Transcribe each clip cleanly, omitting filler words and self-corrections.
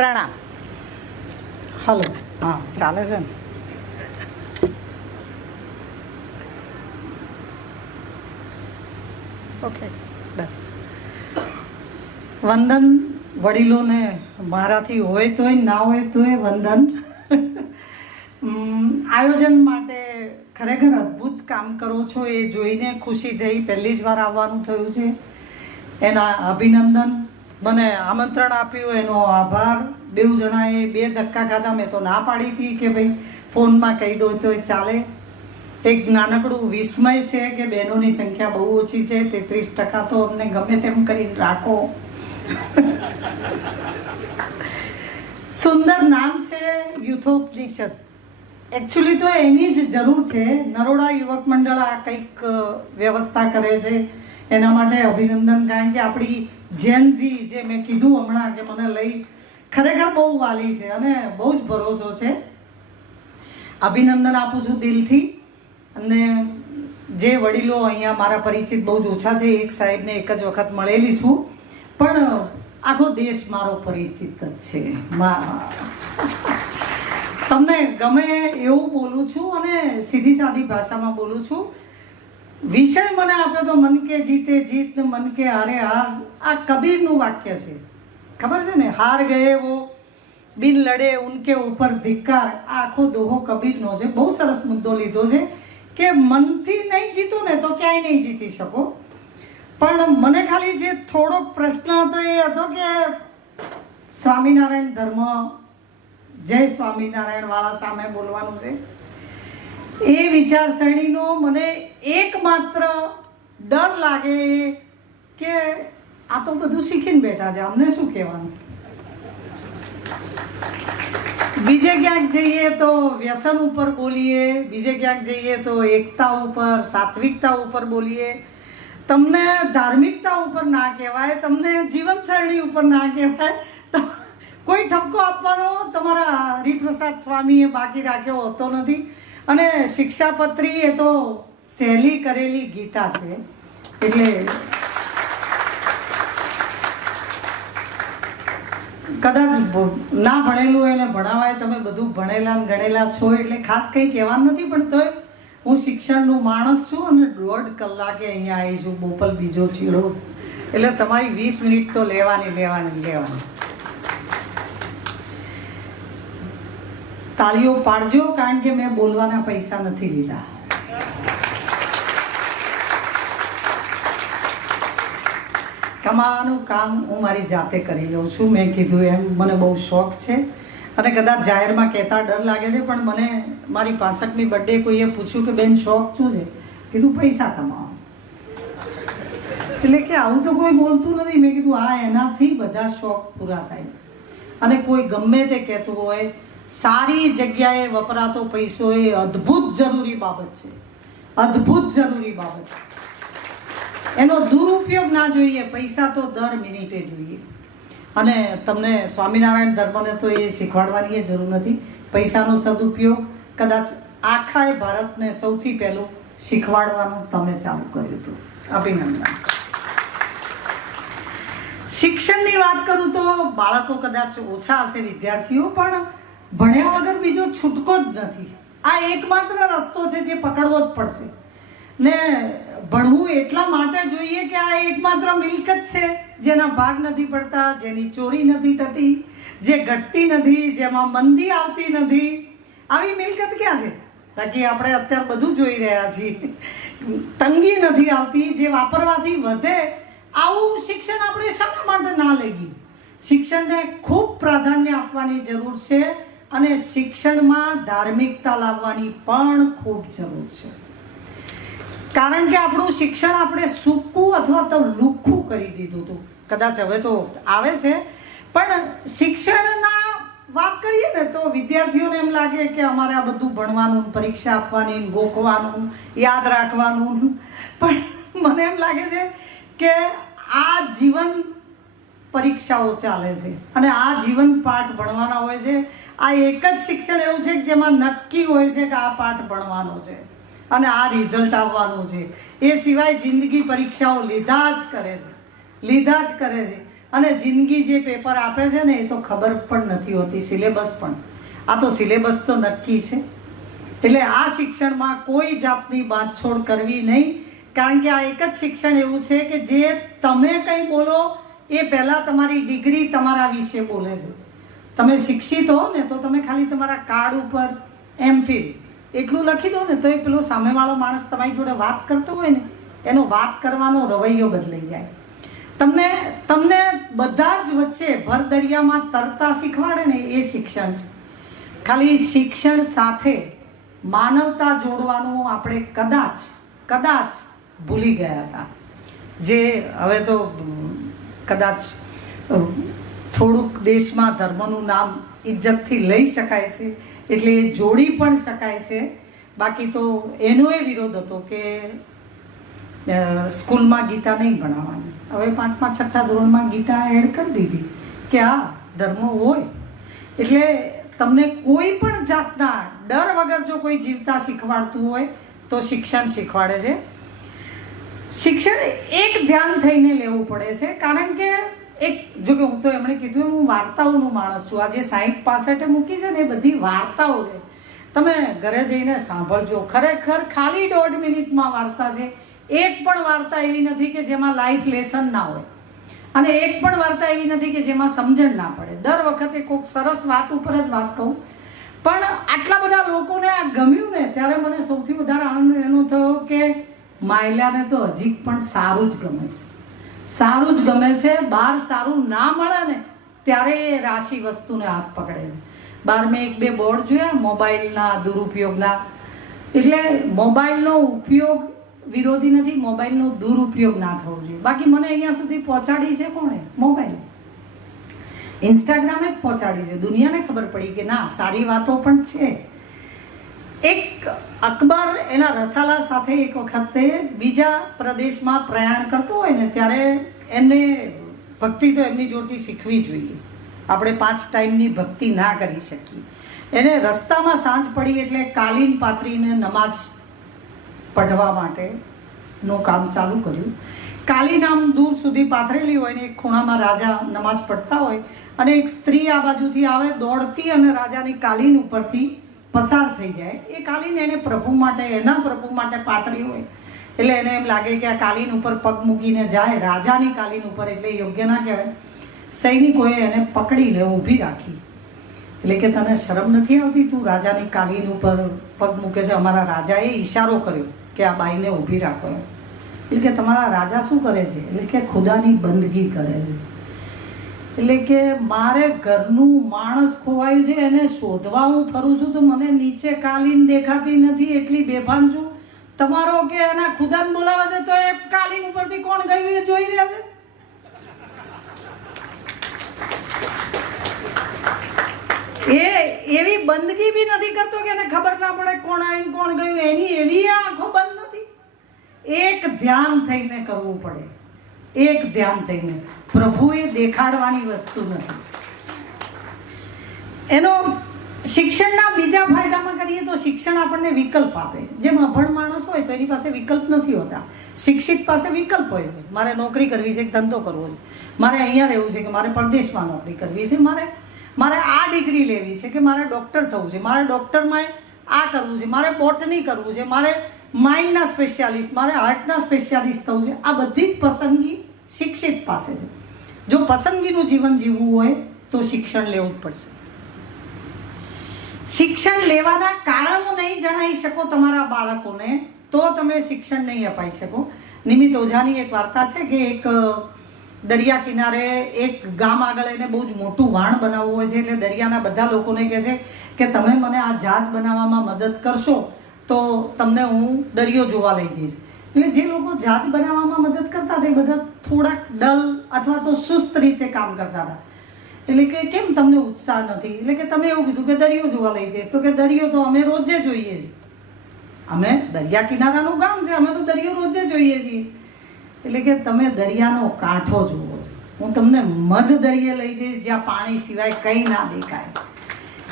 પ્રણામ. હલો, હા ચાલે છે ને? ઓકે, વંદન વડીલોને મારાથી હોય તોય ના હોય તોય વંદન. આયોજન માટે ખરેખર અદ્ભુત કામ કરો છો એ જોઈને ખુશી થઈ. પહેલી જ વાર આવવાનું થયું છે, એના અભિનંદન. મને આમંત્રણ આપ્યું એનો આભાર. બેઉ જણાએ 2 ધક્કા ખાધા. મેં તો ના પાડી હતી કે ભાઈ ફોનમાં કહી દો તો ચાલે. એક નાનકડું વિસ્મય છે કે બહેનોની સંખ્યા બહુ ઓછી છે. 33% તો અમને ગમે તેમ કરીને રાખો. સુંદર નામ છે યુથોપનિષદ. એકચ્યુઅલી તો એની જ જરૂર છે. નરોડા યુવક મંડળ આ કંઈક વ્યવસ્થા કરે છે, એના માટે અભિનંદન. કારણ કે આપણી જેનઝી જે મેં કીધું હમણાં કે મને લઈ ખરેખર બહુ વાલી છે અને બહુ જ ભરોસો છે. અભિનંદન આપું છું દિલથી. અને જે વડીલો અહીંયા મારા પરિચિત બહુ જ ઓછા છે. એક સાહેબને એક જ વખત મળેલી છું, પણ આખો દેશ મારો પરિચિત જ છે. તમને ગમે એવું બોલું છું અને સીધી સાદી ભાષામાં બોલું છું. વિષય મને આપ્યો તો મન કે જીતે જીત ને મન કે હારે હાર. આ કબીરનું વાક્ય છે, ખબર છે ને? હાર ગયે વો બિન લડે ઉનકે ઉપર ધિક્કાર. આ આખો દોહો કબીરનો છે. બહુ સરસ મુદ્દો લીધો છે કે મનથી નહીં જીતો ને તો ક્યાંય નહીં જીતી શકો. પણ મને ખાલી જે થોડોક પ્રશ્ન હતો એ હતો કે સ્વામિનારાયણ ધર્મ, જય સ્વામિનારાયણ વાળા સામે બોલવાનું છે. એ વિચારસરણીનો મને એકમાત્ર ડર લાગે કે આ તો બધું શીખીને બેઠા છે, અમને શું કહેવાનું. બીજે ક્યાંક જઈએ તો વ્યસન ઉપર બોલીએ, બીજે ક્યાંક જઈએ તો એકતા ઉપર, સાત્વિકતા ઉપર બોલીએ. તમને ધાર્મિકતા ઉપર ના કહેવાય, તમને જીવનશૈલી ઉપર ના કહેવાય. તો કોઈ ઠપકો આપવાનો તમારા હરિપ્રસાદ સ્વામીએ બાકી રાખ્યો હોતો નથી. અને શિક્ષાપત્રી એ તો સહેલી કરેલી ગીતા છે. એટલે કદાચ ના ભણેલું એને ભણાવાય. તમે બધું ભણેલા ને ગણેલા છો એટલે ખાસ કંઈ કહેવાનું નથી. પણ તોય હું શિક્ષણનું માણસ છું અને 1.5 કલાકે અહીંયા આવી છું. બોપલ બીજો ચીડો, એટલે તમારી 20 મિનિટ તો લેવાની. તાળીઓ પાડજો, કારણ કે મેં બોલવાના પૈસા નથી લીધા. કમાવાનું કામ હું મારી જાતે કરી લઉં છું. મેં કીધું એમ મને બહુ શોખ છે અને કદાચ જાહેરમાં કહેતા ડર લાગે છે. પણ મને મારી 65મી બર્થડે કોઈએ પૂછ્યું કે બેન શોખ શું છે? કીધું પૈસા કમાવાનું. એટલે કે આવું તો કોઈ બોલતું નથી. મેં કીધું હા, એનાથી બધા શોખ પૂરા થાય છે. અને કોઈ ગમે તે કહેતું હોય, સારી જગ્યાએ વપરાતો પૈસો એ અદ્ભુત જરૂરી બાબત છે. અદ્ભુત જરૂરી બાબત છે. એનો દુરુપયોગ ના જોઈએ. પૈસા તો દર મિનિટે જોઈએ. અને તમને સ્વામિનારાયણ ધર્મને તો એ શીખવાડવાની જરૂર નથી. પૈસાનો સદુપયોગ કદાચ આખા ભારતને સૌથી પહેલું શીખવાડવાનું તમે ચાલુ કર્યું હતું. અભિનંદન. શિક્ષણની વાત કરું તો બાળકો કદાચ ઓછા હશે, વિદ્યાર્થીઓ, પણ ભણ્યા વગર બીજો છૂટકો જ નથી. આ એકમાત્ર રસ્તો છે જે પકડવો જ પડશે. ને ભણવું એટલા માટે જોઈએ કે આ એકમાત્ર મિલકત છે જેના ભાગ નથી પડતા, જેની ચોરી નથી થતી, જે ઘટતી નથી, જેમાં મંદી આવતી નથી. આવી મિલકત ક્યાં છે? બાકી આપણે અત્યારે બધું જોઈ રહ્યા છીએ. તંગી નથી આવતી, જે વાપરવાથી વધે. આવું શિક્ષણ આપણે શા માટે ના લઈએ? શિક્ષણને ખૂબ પ્રાધાન્ય આપવાની જરૂર છે. અને શિક્ષણમાં ધાર્મિકતા લાવવાની પણ ખૂબ જરૂર છે. કારણ કે આપણું શિક્ષણ આપણે સૂકું અથવા તો લુખ્ખું કરી દીધું હતું. કદાચ હવે તો આવે છે, પણ શિક્ષણના વાત કરીએ ને તો વિદ્યાર્થીઓને એમ લાગે કે અમારે આ બધું ભણવાનું, પરીક્ષા આપવાની, ગોખવાનું, યાદ રાખવાનું. પણ મને એમ લાગે છે કે આ જીવન પરીક્ષાઓ ચાલે છે અને આ જીવન પાઠ ભણવાના હોય છે. આ એક જ શિક્ષણ એવું છે કે જેમાં નક્કી હોય છે કે આ પાઠ ભણવાનો છે અને આ રિઝલ્ટ આવવાનું છે. એ સિવાય જિંદગી પરીક્ષાઓ લીધા જ કરે છે. અને જિંદગી જે પેપર આપે છે ને એ તો ખબર પણ નથી હોતી, સિલેબસ પણ. આ તો સિલેબસ તો નક્કી છે. એટલે આ શિક્ષણમાં કોઈ જાતની બાંધછોડ કરવી નહીં, કારણ કે આ એક જ શિક્ષણ એવું છે કે જે તમે કંઈ બોલો એ પહેલાં તમારી ડિગ્રી તમારા વિશે બોલે છે. તમે શિક્ષિત હો ને તો તમે ખાલી તમારા કાર્ડ ઉપર MPhil એટલું લખી દો ને તો એ પેલો સામેવાળો માણસ તમારી જોડે વાત કરતો હોય ને એનો વાત કરવાનો રવૈયો બદલાઈ જાય. તમને બધા જ વચ્ચે ભર દરિયામાં તરતા શીખવાડે ને એ શિક્ષણ છે. ખાલી શિક્ષણ સાથે માનવતા જોડવાનું આપણે કદાચ ભૂલી ગયા હતા, જે હવે તો કદાચ થોડુંક દેશમાં ધર્મનું નામ ઇજ્જતથી લઈ શકાય છે એટલે એ જોડી પણ શકાય છે. બાકી તો એનો એ વિરોધ હતો કે સ્કૂલમાં ગીતા નહીં ભણાવવાની. હવે 5મા 6ઠા ધોરણમાં ગીતા એડ કરી દીધી કે આ ધર્મ હોય. એટલે તમને કોઈ પણ જાતના ડર વગર જો કોઈ જીવતા શીખવાડતું હોય તો શિક્ષણ શીખવાડે છે. શિક્ષણ એક ધ્યાન થઈને લેવું પડે છે, કારણ કે જો કે હું તો એમણે કીધું હું વાર્તાઓનું માણસ છું. આ જે 60-65 મૂકી છે ને એ બધી વાર્તાઓ છે. તમે ઘરે જઈને સાંભળજો, ખરેખર ખાલી 1.5 મિનિટમાં વાર્તા છે. એક પણ વાર્તા એવી નથી કે જેમાં લાઈફ લેસન ના હોય, અને એક પણ વાર્તા એવી નથી કે જેમાં સમજણ ના પડે. દર વખતે કોઈક સરસ વાત ઉપર જ વાત કહું, પણ આટલા બધા લોકોને આ ગમ્યું ને ત્યારે મને સૌથી વધારે આનંદ એનો થયો કે માયલાને તો હજી પણ સારું જ ગમે છે, સારું જ ગમે છે. બહાર સારું ના મળે ને ત્યારે એ રાશિ વસ્તુને હાથ પકડે છે. બહાર મેં 1-2 બોર્ડ જોયા મોબાઈલના દુરુપયોગના. એટલે મોબાઈલનો ઉપયોગ વિરોધી નથી, મોબાઈલનો દુરુપયોગ ના થવો જોઈએ. બાકી મને અહીંયા સુધી પહોંચાડી છે કોણે? મોબાઈલ, ઇન્સ્ટાગ્રામે જ પહોંચાડી છે. દુનિયાને ખબર પડી કે ના, સારી વાતો પણ છે. એક અકબર એના રસાલા સાથે એક વખતે બીજા પ્રદેશમાં પ્રયાણ કરતો હોય ને ત્યારે એમને ભક્તિ તો એમની જોડથી શીખવી જોઈએ. આપણે 5 ટાઈમની ભક્તિ ના કરી શકીએ. એને રસ્તામાં સાંજ પડી એટલે કાલીન પાથરીને નમાજ પઢવા માટેનું કામ ચાલુ કર્યું. કાલીન આમ દૂર સુધી પાથરેલી હોય ને એક ખૂણામાં રાજા નમાજ પઢતા હોય અને એક સ્ત્રી આ બાજુથી આવે દોડતી અને રાજાની કાલીન ઉપરથી પસાર થઈ જાય. એ કાલીન એને પ્રભુ માટે, એના પ્રભુ માટે પાથરી હોય એટલે એને એમ લાગે કે આ કાલીન ઉપર પગ મૂકીને જાય, રાજાની કાલીન ઉપર, એટલે યોગ્ય ના કહેવાય. સૈનિકોએ એને પકડીને ઊભી રાખી. એટલે કે તને શરમ નથી આવતી? તું રાજાની કાલીન ઉપર પગ મૂકે છે. અમારા રાજાએ ઈશારો કર્યો કે આ બાઈને ઊભી રાખો. એટલે કે તમારા રાજા શું કરે છે? એટલે કે ખુદાની બંદગી કરે છે. એટલે કે મારે ઘરનું માણસ ખોવાયું છે એને શોધવા હું ફરું છું તો મને નીચે કાલીન દેખાતી નથી એટલી બેભાન છું. તમારો કે એના ખુદાને બોલાવે છે તો એ કાલીન ઉપરથી કોણ ગયું એ જોઈ રહ્યા છે. એ એવી બંદગી બી નથી કરતો કે એને ખબર ના પડે કોણ આવીને કોણ ગયું. એની એવી આંખો બંધ નથી. એક ધ્યાન થઈને કરવું પડે, એક ધ્યાન થઈને. પ્રભુએ દેખાડવાની વસ્તુ નથી. એનો શિક્ષણના બીજા ફાયદામાં કરીએ તો શિક્ષણ આપણને વિકલ્પ આપે. જેમ અભણ માણસ હોય તો એની પાસે વિકલ્પ નથી હોતા, શિક્ષિત પાસે વિકલ્પ હોય છે. મારે નોકરી કરવી છે, ધંધો કરવો છે, મારે અહીંયા રહેવું છે કે મારે પરદેશમાં નોકરી કરવી છે, મારે આ ડિગ્રી લેવી છે કે મારે ડૉક્ટર થવું છે, મારે ડૉક્ટરમાં આ કરવું છે, મારે બોટની કરવું છે, મારે માઇન્ડના સ્પેશિયાલિસ્ટ, મારે હાર્ટના સ્પેશિયાલિસ્ટ થવું છે. આ બધી જ પસંદગી શિક્ષિત પાસે છે. જો પસંદગીનું જીવન જીવવું હોય તો શિક્ષણ લેવું જ પડશે. શિક્ષણ લેવાના કારણો નહીં જણાવી શકો તમારા બાળકોને તો તમે શિક્ષણ નહીં અપાઈ શકો. નિમિત્ત ઓઝાની એક વાર્તા છે કે એક દરિયા કિનારે એક ગામ આગળ એને બહુ જ મોટું વાણ બનાવવું હોય છે. એટલે દરિયાના બધા લોકોને કહે છે કે તમે મને આ જહાજ બનાવવામાં મદદ કરશો તો તમને હું દરિયો જોવા લઈ જઈશ. એટલે જે લોકો જહાજ બનાવવામાં મદદ કરતા હતા એ બધા થોડાક ડલ અથવા તો સુસ્ત રીતે કામ કરતા હતા. એટલે કે કેમ તમને ઉત્સાહ નથી? એટલે કે તમે એવું કીધું કે દરિયો જોવા લઈ જઈશ. તો કે દરિયો તો અમે રોજે જોઈએ છીએ, અમે દરિયા કિનારાનું ગામ છે, અમે તો દરિયો રોજે જોઈએ છીએ. એટલે કે તમે દરિયાનો કાંઠો જુઓ, હું તમને મધ દરિયે લઈ જઈશ જ્યાં પાણી સિવાય કંઈ ના દેખાય.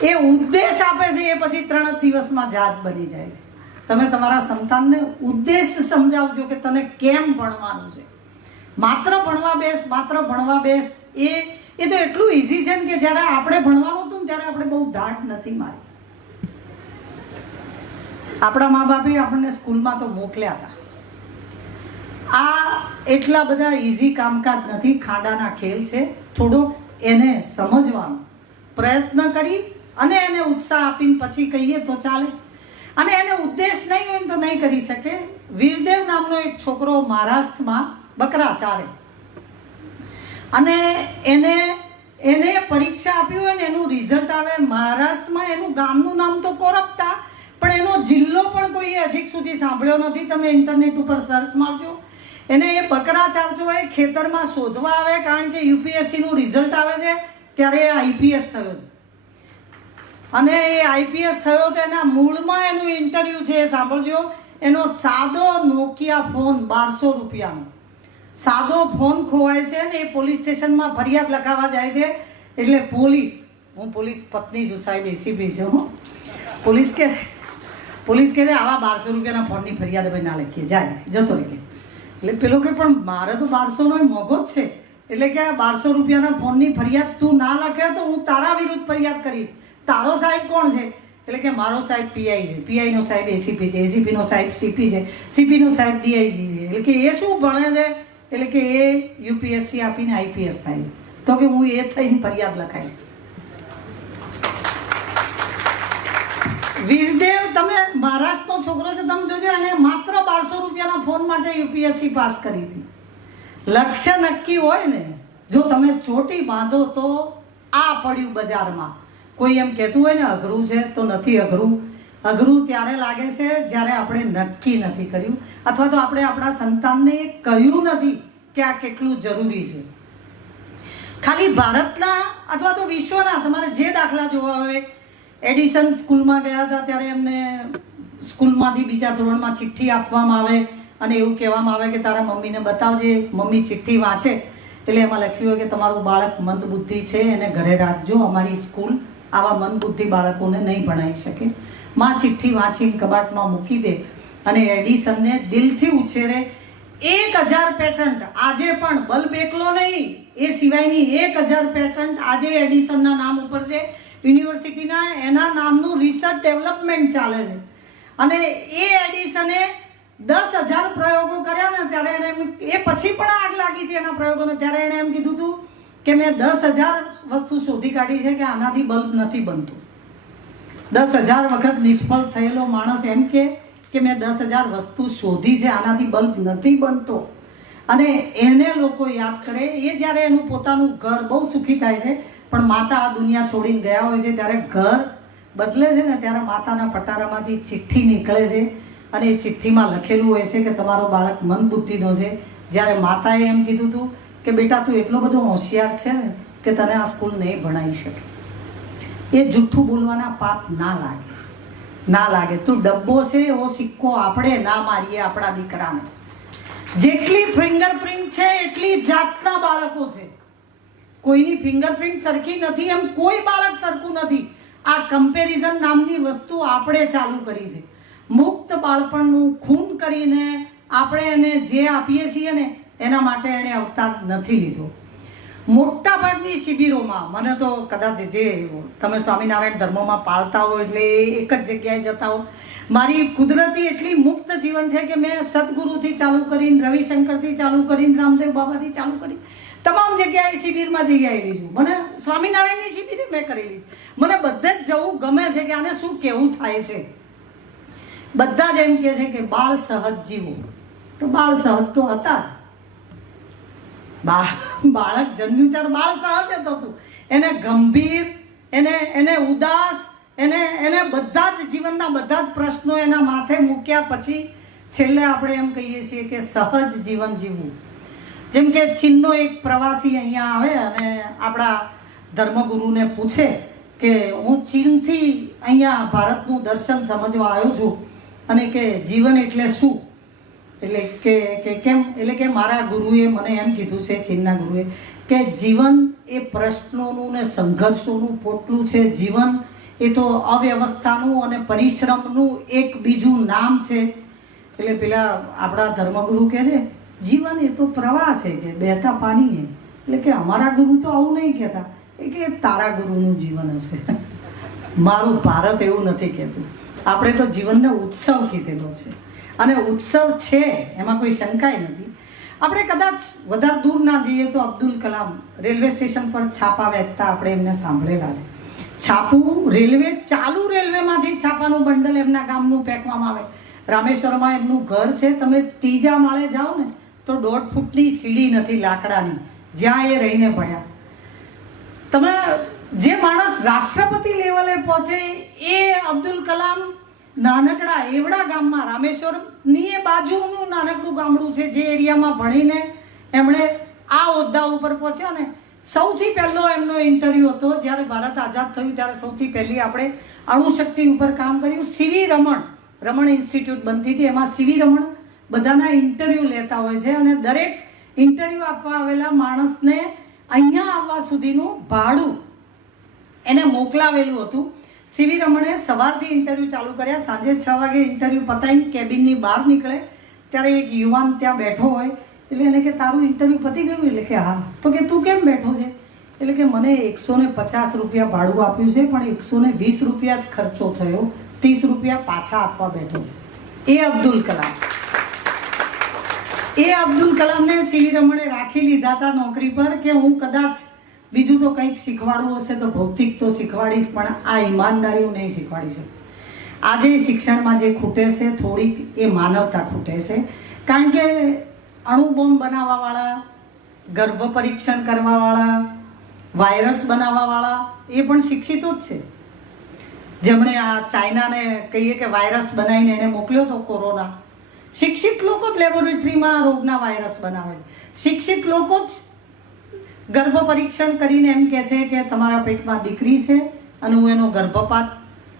એ ઉદ્દેશ આપે છે, એ પછી 3 જ દિવસમાં જહાજ બની જાય છે. તમે તમારા સંતાનને ઉદ્દેશ સમજાવજો કે તને કેમ ભણવાનું છે. માત્ર ભણવા બેસ એ તો એટલું ઇઝી છે ને કે જ્યારે આપણે ભણવાનું હતું ને ત્યારે આપણે બહુ દાટ નથી મારી. આપણા મા બાપે આપણને સ્કૂલમાં તો મોકલ્યા હતા. આ એટલા બધા ઇઝી કામકાજ નથી, ખાડાના ખેલ છે. થોડોક એને સમજવાનો પ્રયત્ન કરી અને એને ઉત્સાહ આપીને પછી કહીએ તો ચાલે. અને એને ઉદ્દેશ નહીં હોય ને તો નહીં કરી શકે. વીરદેવ નામનો એક છોકરો મહારાષ્ટ્રમાં બકરા ચારે અને એને પરીક્ષા આપી હોય ને એનું રિઝલ્ટ આવે મહારાષ્ટ્રમાં, એનું ગામનું નામ તો કોરપટા, પણ એનો જિલ્લો પણ કોઈએ હજી સુધી સાંભળ્યો નથી. તમે ઇન્ટરનેટ ઉપર સર્ચ મારજો. એને એ બકરા ચારજો હોય ખેતરમાં શોધવા આવે, કારણ કે યુપીએસસીનું રિઝલ્ટ આવે છે ત્યારે એ આઈપીએસ થયો છે. અને એ આઈપીએસ થયો તો એના મૂળમાં એનું ઇન્ટરવ્યૂ છે, સાંભળજો. એનો સાદો નોકિયા ફોન 1200 રૂપિયાનો સાદો ફોન ખોવાય છે ને એ પોલીસ સ્ટેશનમાં ફરિયાદ લખાવવા જાય છે. એટલે હું પોલીસ પત્ની છું સાહેબ, એસીપી છું હું. પોલીસ કહે આવા 1200 રૂપિયાના ફોનની ફરિયાદ ભાઈ ના લખીએ, જાય જતો રહે. એટલે પેલો કે પણ મારે તો 1200નો મોંઘો જ છે. એટલે કે 1200 રૂપિયાના ફોનની ફરિયાદ તું ના લખે તો હું તારા વિરુદ્ધ ફરિયાદ કરીશ. તારો સાહેબ કોણ છે? એટલે કે મારો સાહેબ પીઆઈ છે, પીઆઈનો સાહેબ એસીપી છે, એસીપીનો સાહેબ સીપી છે, સીપીનો સાહેબ ડીઆઈજી છે. એટલે કે એ શું ભણે છે? એટલે કે એ યુપીએસસી આપીને આઈપીએસ થાય. તો કે હું એ થઈને ફરિયાદ લખાઈશ. વીરદેવ, તમે મહારાષ્ટ્રનો છોકરો છે, તમે જોજો, એને માત્ર 1200 રૂપિયાના ફોન માટે યુપીએસસી પાસ કરી હતી. લક્ષ્ય નક્કી હોય ને, જો તમે ચોટી બાંધો તો આ પડ્યું બજારમાં. કોઈ એમ કહેતું હોય ને અઘરું છે, તો નથી અઘરું. અઘરું ત્યારે લાગે છે જ્યારે આપણે નક્કી નથી કર્યું, અથવા તો આપણે આપણા સંતાનને કહ્યું નથી કે આ કેટલું જરૂરી છે. ખાલી ભારતના અથવા તો વિશ્વના તમારે જે દાખલા જોવા હોય, એડિસન સ્કૂલમાં ગયા હતા ત્યારે એમને સ્કૂલમાંથી બીજા ધોરણમાં ચિઠ્ઠી આપવામાં આવે અને એવું કહેવામાં આવે કે તારા મમ્મીને બતાવજે. મમ્મી ચિઠ્ઠી વાંચે એટલે એમાં લખ્યું હોય કે તમારું બાળક મંદબુદ્ધિ છે, એને ઘરે રાખજો, અમારી સ્કૂલ આવા મંદબુદ્ધિ બાળકોને નહીં ભણાવી શકે. માં ચિઠ્ઠી વાંચીને કબાટમાં મૂકી દે અને એડિસનને દિલથી ઉછેરે. 1000 પેટન્ટ આજે પણ, બલ્બ એકલો નહીં, એ સિવાયની 1000 પેટન્ટ આજે એડિસનના નામ ઉપર છે. યુનિવર્સિટીના એના નામનું રિસર્ચ ડેવલપમેન્ટ ચાલે છે. અને એ એડિસને 10,000 પ્રયોગો કર્યા ને ત્યારે એને એ પછી પણ આગ લાગી હતી એના પ્રયોગોને. ત્યારે એણે એમ કીધું હતું કે મેં 10,000 વસ્તુ શોધી કાઢી છે કે આનાથી બલ્બ નથી બનતું. 10,000 વખત નિષ્ફળ થયેલો માણસ એમ કે મેં 10,000 વસ્તુ શોધી છે, આનાથી બલ્બ નથી બનતો. અને એને લોકો યાદ કરે. એ જ્યારે એનું પોતાનું ઘર, બહુ સુખી થાય છે, પણ માતા આ દુનિયા છોડીને ગયા હોય છે ત્યારે ઘર બદલે છે ને ત્યારે માતાના પટારામાંથી ચિઠ્ઠી નીકળે છે અને એ ચિઠ્ઠીમાં લખેલું હોય છે કે તમારો બાળક મંદબુદ્ધિનો છે. જ્યારે માતાએ એમ કીધું હતું કે બેટા તું એટલો બધો હોશિયાર છે ને કે તને આ સ્કૂલ નહીં ભણાવી શકે. એ જુઠ્ઠું બોલવાના પાપ ના લાગે. તું ડબ્બો છે એવો સિક્કો આપણે ના મારીએ આપણા દીકરાને. જેટલી ફિંગરપ્રિન્ટ છે એટલી જાતના બાળકો છે. કોઈની ફિંગરપ્રિન્ટ સરખી નથી, એમ કોઈ બાળક સરખું નથી. આ કમ્પેરિઝન નામની વસ્તુ આપણે ચાલુ કરી છે. મુક્ત બાળપણનું ખૂન કરીને આપણે એને જે આપીએ છીએ ને એના માટે એણે અવતાર નથી લીધો. મોટા ભાગની શિબિરોમાં, મને તો કદાચ જે તમે સ્વામિનારાયણ ધર્મમાં પાળતા હો એટલે એક જ જગ્યાએ જતા હો, મારી કુદરતી એટલી મુક્ત જીવન છે કે મેં સદગુરુથી ચાલુ કરીને, રવિશંકરથી ચાલુ કરીને, રામદેવ બાબાથી ચાલુ કરી તમામ જગ્યાએ શિબિરમાં જઈ આવેલી છું. મને સ્વામિનારાયણની શિબિર મેં કરેલી. મને બધે જ જવું ગમે છે કે આને શું કેવું થાય છે. બધા જ એમ કહે છે કે બાળ સહજ જીવવું, તો બાળ સહજ તો હતા જ. બાળક જન્મ્યું ત્યારે બાળ સહજ જ હતું. એને ગંભીર, એને ઉદાસ, એને બધા જ જીવનના બધા જ પ્રશ્નો એના માથે મૂક્યા પછી છેલ્લે આપણે એમ કહીએ છીએ કે સહજ જીવન જીવવું. જેમ કે ચીનનો એક પ્રવાસી અહીંયા આવે અને આપણા ધર્મગુરુને પૂછે કે હું ચીનથી અહીંયા ભારતનું દર્શન સમજવા આવ્યો છું અને કે જીવન એટલે શું? એટલે કે કેમ? એટલે કે મારા ગુરુએ મને એમ કીધું છે, ચીનના ગુરુએ, કે જીવન એ પ્રશ્નોનું ને સંઘર્ષોનું પોટલું છે. જીવન એ તો અવ્યવસ્થાનું અને પરિશ્રમનું એક બીજું નામ છે. એટલે પેલા આપણા ધર્મગુરુ કહે છે જીવન એ તો પ્રવાહ છે, કે બહેતા પાણી એટલે કે અમારા ગુરુ તો આવું નહીં કહેતા, એ કે તારા ગુરુનું જીવન હશે, મારું ભારત એવું નથી કહેતું. આપણે તો જીવનને ઉત્સવ કીધેલો છે, અને ઉત્સવ છે એમાં કોઈ શંકાય નથી. આપણે કદાચ વધારે દૂર ના જઈએ તો અબ્દુલ કલામ રેલવે સ્ટેશન પર છાપા વેચતા આપણે એમને સાંભળેલા છે. છાપું રેલવે, ચાલુ રેલવેમાંથી છાપાનું બંડલ એમના ગામનું ફેંકવામાં આવે. રામેશ્વરમાં એમનું ઘર છે, તમે ત્રીજા માળે જાઓ ને તો 1.5 ફૂટની સીડી નથી લાકડાની, જ્યાં એ રહીને ભણ્યા. તમે જે માણસ રાષ્ટ્રપતિ લેવલે પહોંચે એ અબ્દુલ કલામ નાનકડા એવડા ગામમાં, રામેશ્વરની એ બાજુનું નાનકડું ગામડું છે, જે એરિયામાં ભણીને એમણે આ હોદ્દા ઉપર પહોંચ્યા ને. સૌથી પહેલો એમનો ઇન્ટરવ્યૂ હતો જ્યારે ભારત આઝાદ થયું ત્યારે. સૌથી પહેલી આપણે અણુશક્તિ ઉપર કામ કર્યું. સીવી રમણ ઇન્સ્ટિટ્યૂટ બનતી હતી, એમાં સીવી રમણ બધાના ઇન્ટરવ્યૂ લેતા હોય છે, અને દરેક ઇન્ટરવ્યૂ આપવા આવેલા માણસને અહીંયા આવવા સુધીનું ભાડું એને મોકલાવેલું હતું. સીવી રમણે સવારથી ઇન્ટરવ્યૂ ચાલુ કર્યા, સાંજે 6 વાગે ઇન્ટરવ્યૂ પતાવીને કેબિનની બહાર નીકળે ત્યારે એક યુવાન ત્યાં બેઠો હોય. એટલે એને કે તારું ઇન્ટરવ્યૂ પતી ગયું? એટલે કે હા. તો કે તું કેમ બેઠો છે? એટલે કે મને 150 રૂપિયા ભાડું આપ્યું છે, પણ 120 રૂપિયા જ ખર્ચો થયો, 30 રૂપિયા પાછા આપવા બેઠો. એ અબ્દુલ કલામ, એ અબ્દુલ કલામને સીવી રમણે રાખી લીધા હતા નોકરી પર કે હું કદાચ બીજું તો કંઈક શીખવાડવું હશે તો ભૌતિક તો શીખવાડીશ, પણ આ ઈમાનદારી હું નહીં શીખવાડી શકું. આજે શિક્ષણમાં જે ખૂટે છે થોડીક એ માનવતા ખૂટે છે. કારણ કે અણુબોમ્બ બનાવવાવાળા, ગર્ભ પરીક્ષણ કરવાવાળા, વાયરસ બનાવવાવાળા એ પણ શિક્ષિતો જ છે. જેમણે આ ચાઇનાને કહીએ કે વાયરસ બનાવીને એને મોકલ્યો તો કોરોના, શિક્ષિત લોકો જ લેબોરેટરીમાં રોગના વાયરસ બનાવે છે. શિક્ષિત લોકો જ ગર્ભ પરીક્ષણ કરીને એમ કહે છે કે તમારા પેટમાં દીકરી છે અને હું એનો ગર્ભપાત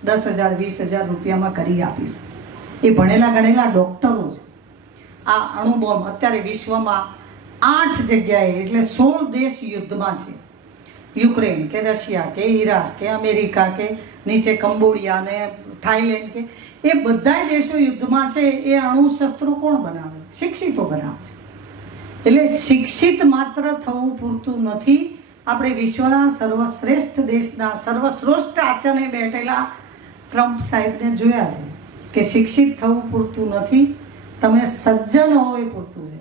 10,000 20,000 રૂપિયામાં કરી આપીશ. એ ભણેલા ગણેલા ડૉક્ટરો છે. આ અણુબોમ્બ અત્યારે વિશ્વમાં 8 જગ્યાએ, એટલે 16 દેશ યુદ્ધમાં છે. યુક્રેન કે રશિયા કે ઈરાક કે અમેરિકા કે નીચે કંબોડિયા ને થાઈલેન્ડ કે એ બધા દેશો યુદ્ધમાં છે. એ અણુ શસ્ત્રો કોણ બનાવે છે? શિક્ષિતો બનાવે છે. એટલે શિક્ષિત માત્ર થવું પૂરતું નથી. આપણે વિશ્વના સર્વશ્રેષ્ઠ દેશના સર્વશ્રેષ્ઠ આચરણે બેઠેલા ટ્રમ્પ સાહેબને જોયા છે કે શિક્ષિત થવું પૂરતું નથી, તમે સજ્જન હો એ પૂરતું છે.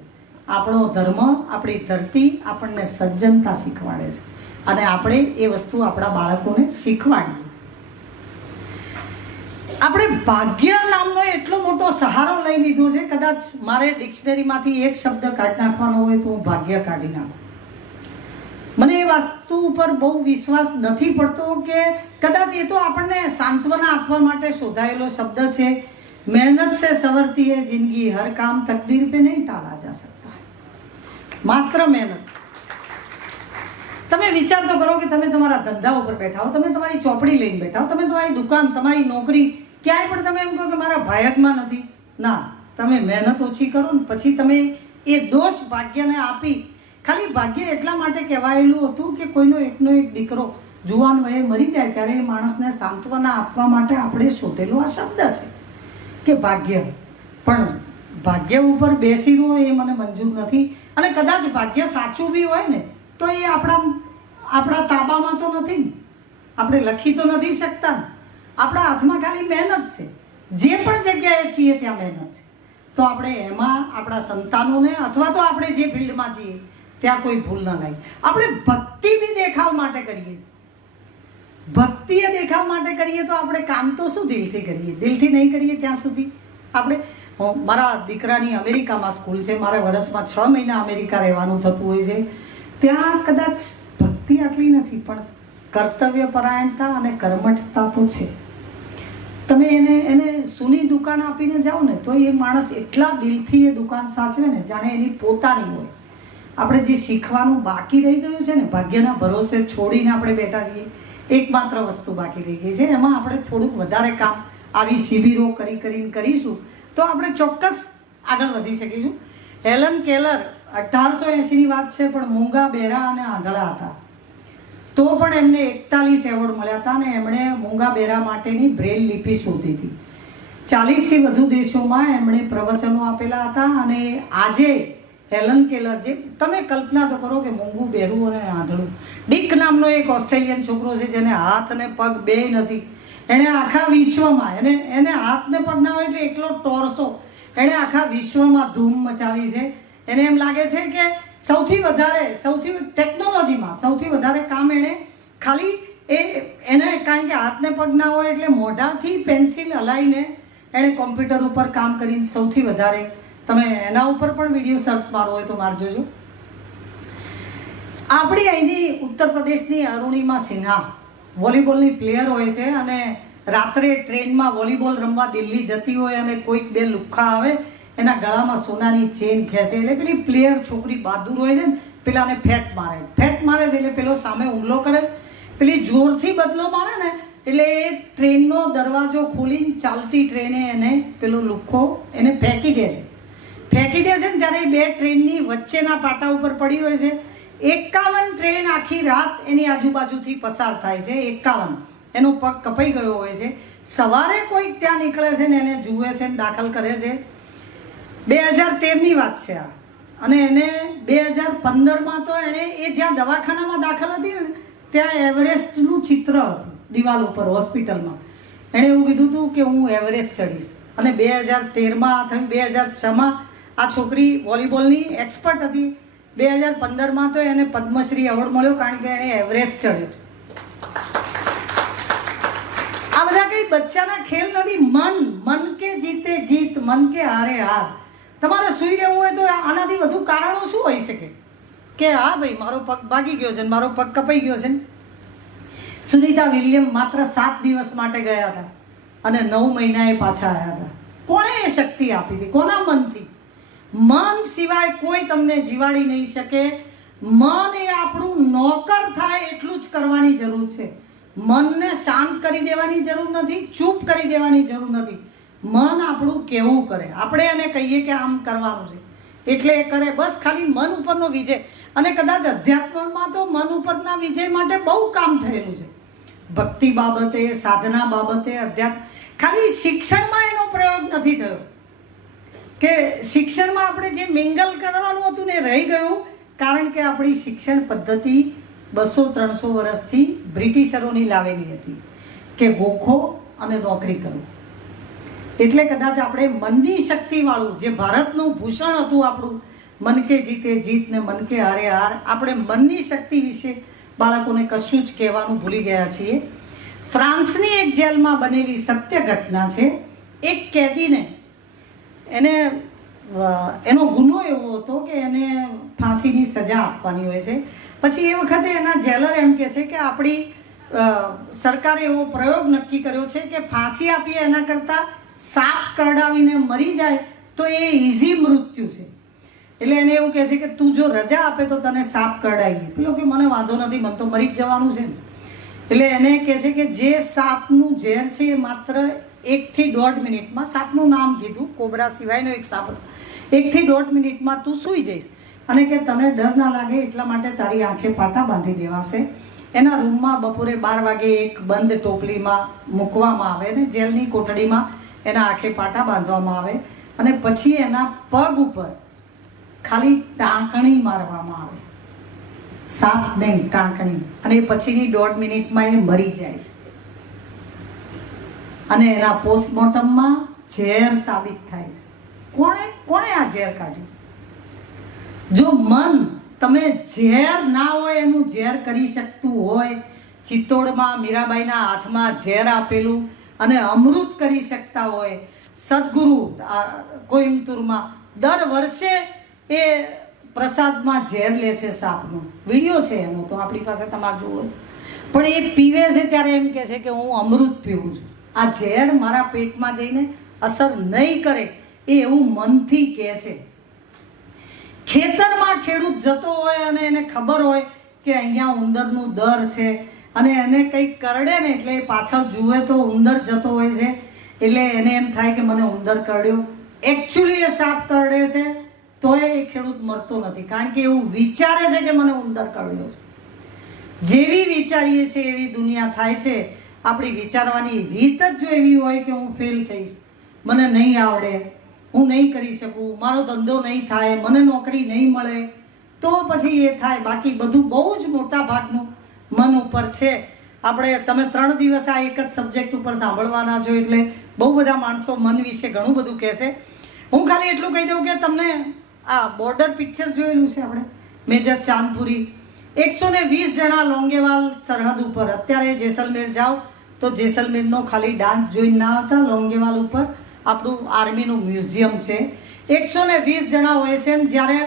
આપણો ધર્મ, આપણી ધરતી આપણને સજ્જનતા શીખવાડે છે, અને આપણે એ વસ્તુ આપણા બાળકોને શીખવાડીએ. આપણે ભાગ્ય નામનો એટલો મોટો સહારો લઈ લીધો છે. કદાચ મારે ડિક્શનરીમાંથી એક શબ્દ કાઢી નાખવાનો હોય તો હું ભાગ્ય કાઢી નાખું. મને એ વસ્તુ ઉપર બહુ વિશ્વાસ નથી પડતો કે કદાચ એ તો આપણને સાંત્વના આપવા માટે શોધાયેલો શબ્દ છે. મહેનત સે સવરતી હૈ જિંદગી, હર કામ તકદીર पे नहीं टाला जा सकता. માત્ર મહેનત. તમે વિચાર તો કરો કે તમે તમારા ધંધા ઉપર બેઠા હો, તમે તમારી ચોપડી લઈને બેઠા હો, તમે તમારી દુકાન, તમારી નોકરી, ક્યાંય પણ તમે એમ કહો કે મારા ભાયગમાં નથી. ના, તમે મહેનત ઓછી કરો ને પછી તમે એ દોષ ભાગ્યને આપી. ખાલી ભાગ્ય એટલા માટે કહેવાયેલું હતું કે કોઈનો એકનો એક દીકરો જુવાન વયે મરી જાય ત્યારે એ માણસને સાંત્વના આપવા માટે આપણે શોધેલો આ શબ્દ છે કે ભાગ્ય. પણ ભાગ્ય ઉપર બેસી રહો એ મને મંજૂર નથી. અને કદાચ ભાગ્ય સાચું બી હોય ને તો એ આપણા તાબામાં તો નથી. આપણે લખી તો નથી શકતા. આપણા હાથમાં ખાલી મહેનત છે. જે પણ જગ્યાએ છીએ ત્યાં મહેનત છે. તો આપણે એમાં આપણા સંતાનોને અથવા તો આપણે જે ફિલ્ડમાં છીએ ત્યાં કોઈ ભૂલ ન લાગી. આપણે ભક્તિ બી દેખાવ માટે કરીએ. ભક્તિ એ દેખાવ માટે કરીએ તો આપણે કામ તો શું દિલથી કરીએ? દિલથી નહીં કરીએ ત્યાં સુધી આપણે. મારા દીકરાની અમેરિકામાં સ્કૂલ છે, મારે વર્ષમાં 6 મહિના અમેરિકા રહેવાનું થતું હોય છે. ત્યાં કદાચ ભક્તિ આટલી નથી, પણ કર્તવ્ય પરાયણતા અને કર્મઠતા તો છે. તમે એને સૂની દુકાન આપીને જાઓ ને તો એ માણસ એટલા દિલથી એ દુકાન સાચવે ને જાણે એની પોતાની હોય. આપણે જે શીખવાનું બાકી રહી ગયું છે ને, ભાગ્યના ભરોસે છોડીને આપણે બેઠા છીએ, એકમાત્ર વસ્તુ બાકી રહી ગઈ છે. એમાં આપણે થોડુંક વધારે કામ આવી શિબિરો કરીને કરીશું તો આપણે ચોક્કસ આગળ વધી શકીશું. હેલન કેલર 1880ની વાત છે, પણ મૂંગા, બહેરા અને આંધળા હતા. તો પણ એમને 41 એવોર્ડ મળ્યા હતા અને એમણે મૂંગા બહેરા માટેની બ્રેલ લિપિ શોધી હતી. 40થી વધુ દેશોમાં એમણે પ્રવચનો આપેલા હતા અને આજે હેલન કેલર, જે તમે કલ્પના તો કરો કે મૂંગું, બહેરું અને આંધળું. ડિક નામનો એક ઓસ્ટ્રેલિયન છોકરો છે જેને હાથ અને પગ બેય નથી. એણે આખા વિશ્વમાં એને હાથ ને પગ ના હોય એટલે એકલો ટોરસો, એણે આખા વિશ્વમાં ધૂમ મચાવી છે. એને એમ લાગે છે કે સૌથી ટેકનોલોજીમાં સૌથી વધારે કામ એણે ખાલી એને કારણ કે હાથને પગ ના હોય એટલે મોઢાથી પેન્સિલ હલાવીને એણે કોમ્પ્યુટર ઉપર કામ કરીને સૌથી વધારે, તમે એના ઉપર પણ વિડીયો સર્ચ મારો હોય તો મારજો. આપણી અહીંની ઉત્તર પ્રદેશની અરુણિમા સિન્હા વોલીબોલની પ્લેયર હોય છે અને રાત્રે ટ્રેનમાં વોલીબોલ રમવા દિલ્હી જતી હોય અને કોઈક બે લુખ્ખા આવે એના ગળામાં સોનાની ચેન ખેંચે એટલે પેલી પ્લેયર છોકરી બહાદુર હોય છે ને, પેલાને ફેટ મારે છે એટલે પેલો સામે હુમલો કરે, પેલી જોરથી બદલો મારે ને એટલે એ ટ્રેનનો દરવાજો ખોલીને ચાલતી ટ્રેને એને પેલો લુખ્ખો એને ફેંકી દે છે ને ત્યારે બે ટ્રેનની વચ્ચેના પાટા ઉપર પડી હોય છે. 51 ટ્રેન આખી રાત એની આજુબાજુથી પસાર થાય છે. 51 એનો પગ કપાઈ ગયો હોય છે. સવારે કોઈક ત્યાં નીકળે છે ને એને જુએ છે ને દાખલ કરે છે. 2013ની વાત છે આ. અને એને 2015માં તો એણે એ જ્યાં દવાખાનામાં દાખલ હતી ને ત્યાં એવરેસ્ટનું ચિત્ર હતું દિવાલ ઉપર હોસ્પિટલમાં. એણે એવું કીધું હતું કે હું એવરેસ્ટ ચડીશ. અને 2013માં થયું, 2006માં આ છોકરી વોલીબોલની એક્સપર્ટ હતી. 2015માં તો એને પદ્મશ્રી એવોર્ડ મળ્યો કારણ કે એણે એવરેસ્ટ ચડ્યો. આ બધા કઈ બચ્ચાના ખેલ નથી. મન કે જીતે જીત, મન કે હારે હાર. તમારે સૂઈ રહેવું હોય તો આનાથી વધુ કારણો શું હોઈ શકે કે હા ભાઈ મારો પગ ભાગી ગયો છે ને મારો પગ કપાઈ ગયો છે ને. સુનિતા વિલિયમ માત્ર 7 દિવસ માટે ગયા હતા અને 9 મહિનાએ પાછા આવ્યા હતા. કોણે એ શક્તિ આપી હતી? કોના મનથી? મન સિવાય કોઈ તમને જીવાડી નહીં શકે. મન એ આપણું નોકર થાય એટલું જ કરવાની જરૂર છે. મનને શાંત કરી દેવાની જરૂર નથી, ચૂપ કરી દેવાની જરૂર નથી. મન આપણું કેવું કરે, આપણે એને કહીએ કે આમ કરવાનું છે એટલે એ કરે. બસ ખાલી મન ઉપરનો વિજય. અને કદાચ અધ્યાત્મમાં તો મન ઉપરના વિજય માટે બહુ કામ થયેલું છે. ભક્તિ બાબતે, સાધના બાબતે, અધ્યાત્મ. ખાલી શિક્ષણમાં એનો પ્રયોગ નથી થયો કે શિક્ષણમાં આપણે જે મિંગલ કરવાનું હતું ને રહી ગયું કારણ કે આપણી શિક્ષણ પદ્ધતિ 200-300 વર્ષથી બ્રિટિશરોની લાવેલી હતી કે ગોખો અને નોકરી કરો. એટલે કદાચ આપણે મનની શક્તિવાળું જે ભારતનું ભૂષણ હતું આપણું, મન કે જીતે જીત ને મન કે હારે હાર, આપણે મનની શક્તિ વિશે બાળકોને કશું જ કહેવાનું ભૂલી ગયા છીએ. ફ્રાન્સની એક જેલમાં બનેલી સત્ય ઘટના છે. એક કેદીને એનો ગુનો એવો હતો કે એને ફાંસીની સજા આપવાની હોય છે. પછી એ વખતે એના જેલર એમ કહે છે કે આપણી સરકારે એવો પ્રયોગ નક્કી કર્યો છે કે ફાંસી આપીએ એના કરતાં સાપ કરડાવીને મરી જાય તો એ ઇઝી મૃત્યુ છે. એટલે એને એવું કહે છે કે તું જો રજા આપે તો તને સાપ કરડાવી. પેલો કે મને વાંધો નથી, મને તો મરી જ જવાનું છે. એટલે એને કહે છે કે જે સાપનું ઝેર છે એ માત્ર 1 થી 1.5 મિનિટમાં, સાપનું નામ કીધું, કોબરા સિવાયનો એક સાપ હતો, 1 થી 1.5 મિનિટમાં તું સૂઈ જઈશ અને કે તને ડર ના લાગે એટલા માટે તારી આંખે પાટા બાંધી દેવાશે. એના રૂમમાં બપોરે 12 વાગે એક બંધ ટોપલીમાં મૂકવામાં આવે ને જેલની કોટડીમાં એના આંખે પાટા બાંધવામાં આવે અને પછી એના પગ ઉપર ખાલી ટાંકણી મારવામાં આવે. સાપ નહીં, ટાંકણી. અને પછીની 1.5 મિનિટમાં એ મરી જાય છે. અને એના પોસ્ટમોર્ટમમાં ઝેર સાબિત થાય છે. કોણે આ ઝેર કાઢ્યું? જો મન તમે ઝેર ના હોય એનું ઝેર કરી શકતું હોય, ચિત્તોડમાં મીરાબાઈના હાથમાં ઝેર આપેલું અને અમૃત કરી શકતા હોય, સદગુરુ કોઈમ્બતુરમાં દર વર્ષે એ પ્રસાદમાં ઝેર લે છે સાપનું. વિડીયો છે એનો તો આપણી પાસે તમારે જોવો. પણ એ પીવે છે ત્યારે એમ કહે છે કે હું અમૃત પીવું છું, આ ઝેર મારા પેટમાં જઈને અસર નહીં કરે એ એવું મનથી કહે છે. ખેતરમાં ખેડૂત જતો હોય અને એને ખબર હોય કે અહીંયા ઉંદરનું દર છે અને એને કંઈક કરડે ને એટલે એ પાછળ જુએ તો ઉંદર જતો હોય છે એટલે એને એમ થાય કે મને ઉંદર કરડ્યો. એકચ્યુઅલી એ સાપ કરડે છે તોય એ ખેડૂત મરતો નથી કારણ કે એવું વિચારે છે કે મને ઉંદર કરડ્યો છે. જેવી વિચારીએ છીએ એવી દુનિયા થાય છે. આપણી વિચારવાની રીત જ જો એવી હોય કે હું ફેલ થઈશ, મને નહીં આવડે, હું નહીં કરી શકું, મારો ધંધો નહીં થાય, મને નોકરી નહીં મળે, તો પછી એ થાય. બાકી બધું બહુ જ મોટા ભાગનું મન ઉપર છે. તમે 3 દિવસ આ એક જ સબ્જેક્ટ ઉપર સાંભળવાના છો, એટલે બહુ બધા માણસો મન વિશે ઘણું બધું કહેશે. હું ખાલી એટલું કહી દઉં કે તમને આ બોર્ડર પિક્ચર જોયેલું છે આપણે, મેજર ચાંદપુરી. 120 જણા લોંગેવાલ સરહદ ઉપર. અત્યારે જેસલમેર જાઓ તો જેસલમેરનો ખાલી ડાન્સ જોઈને ના આવતા. લોંગેવાલ ઉપર આપણું આર્મીનું મ્યુઝિયમ છે. 120 જણા હોય છે. જ્યારે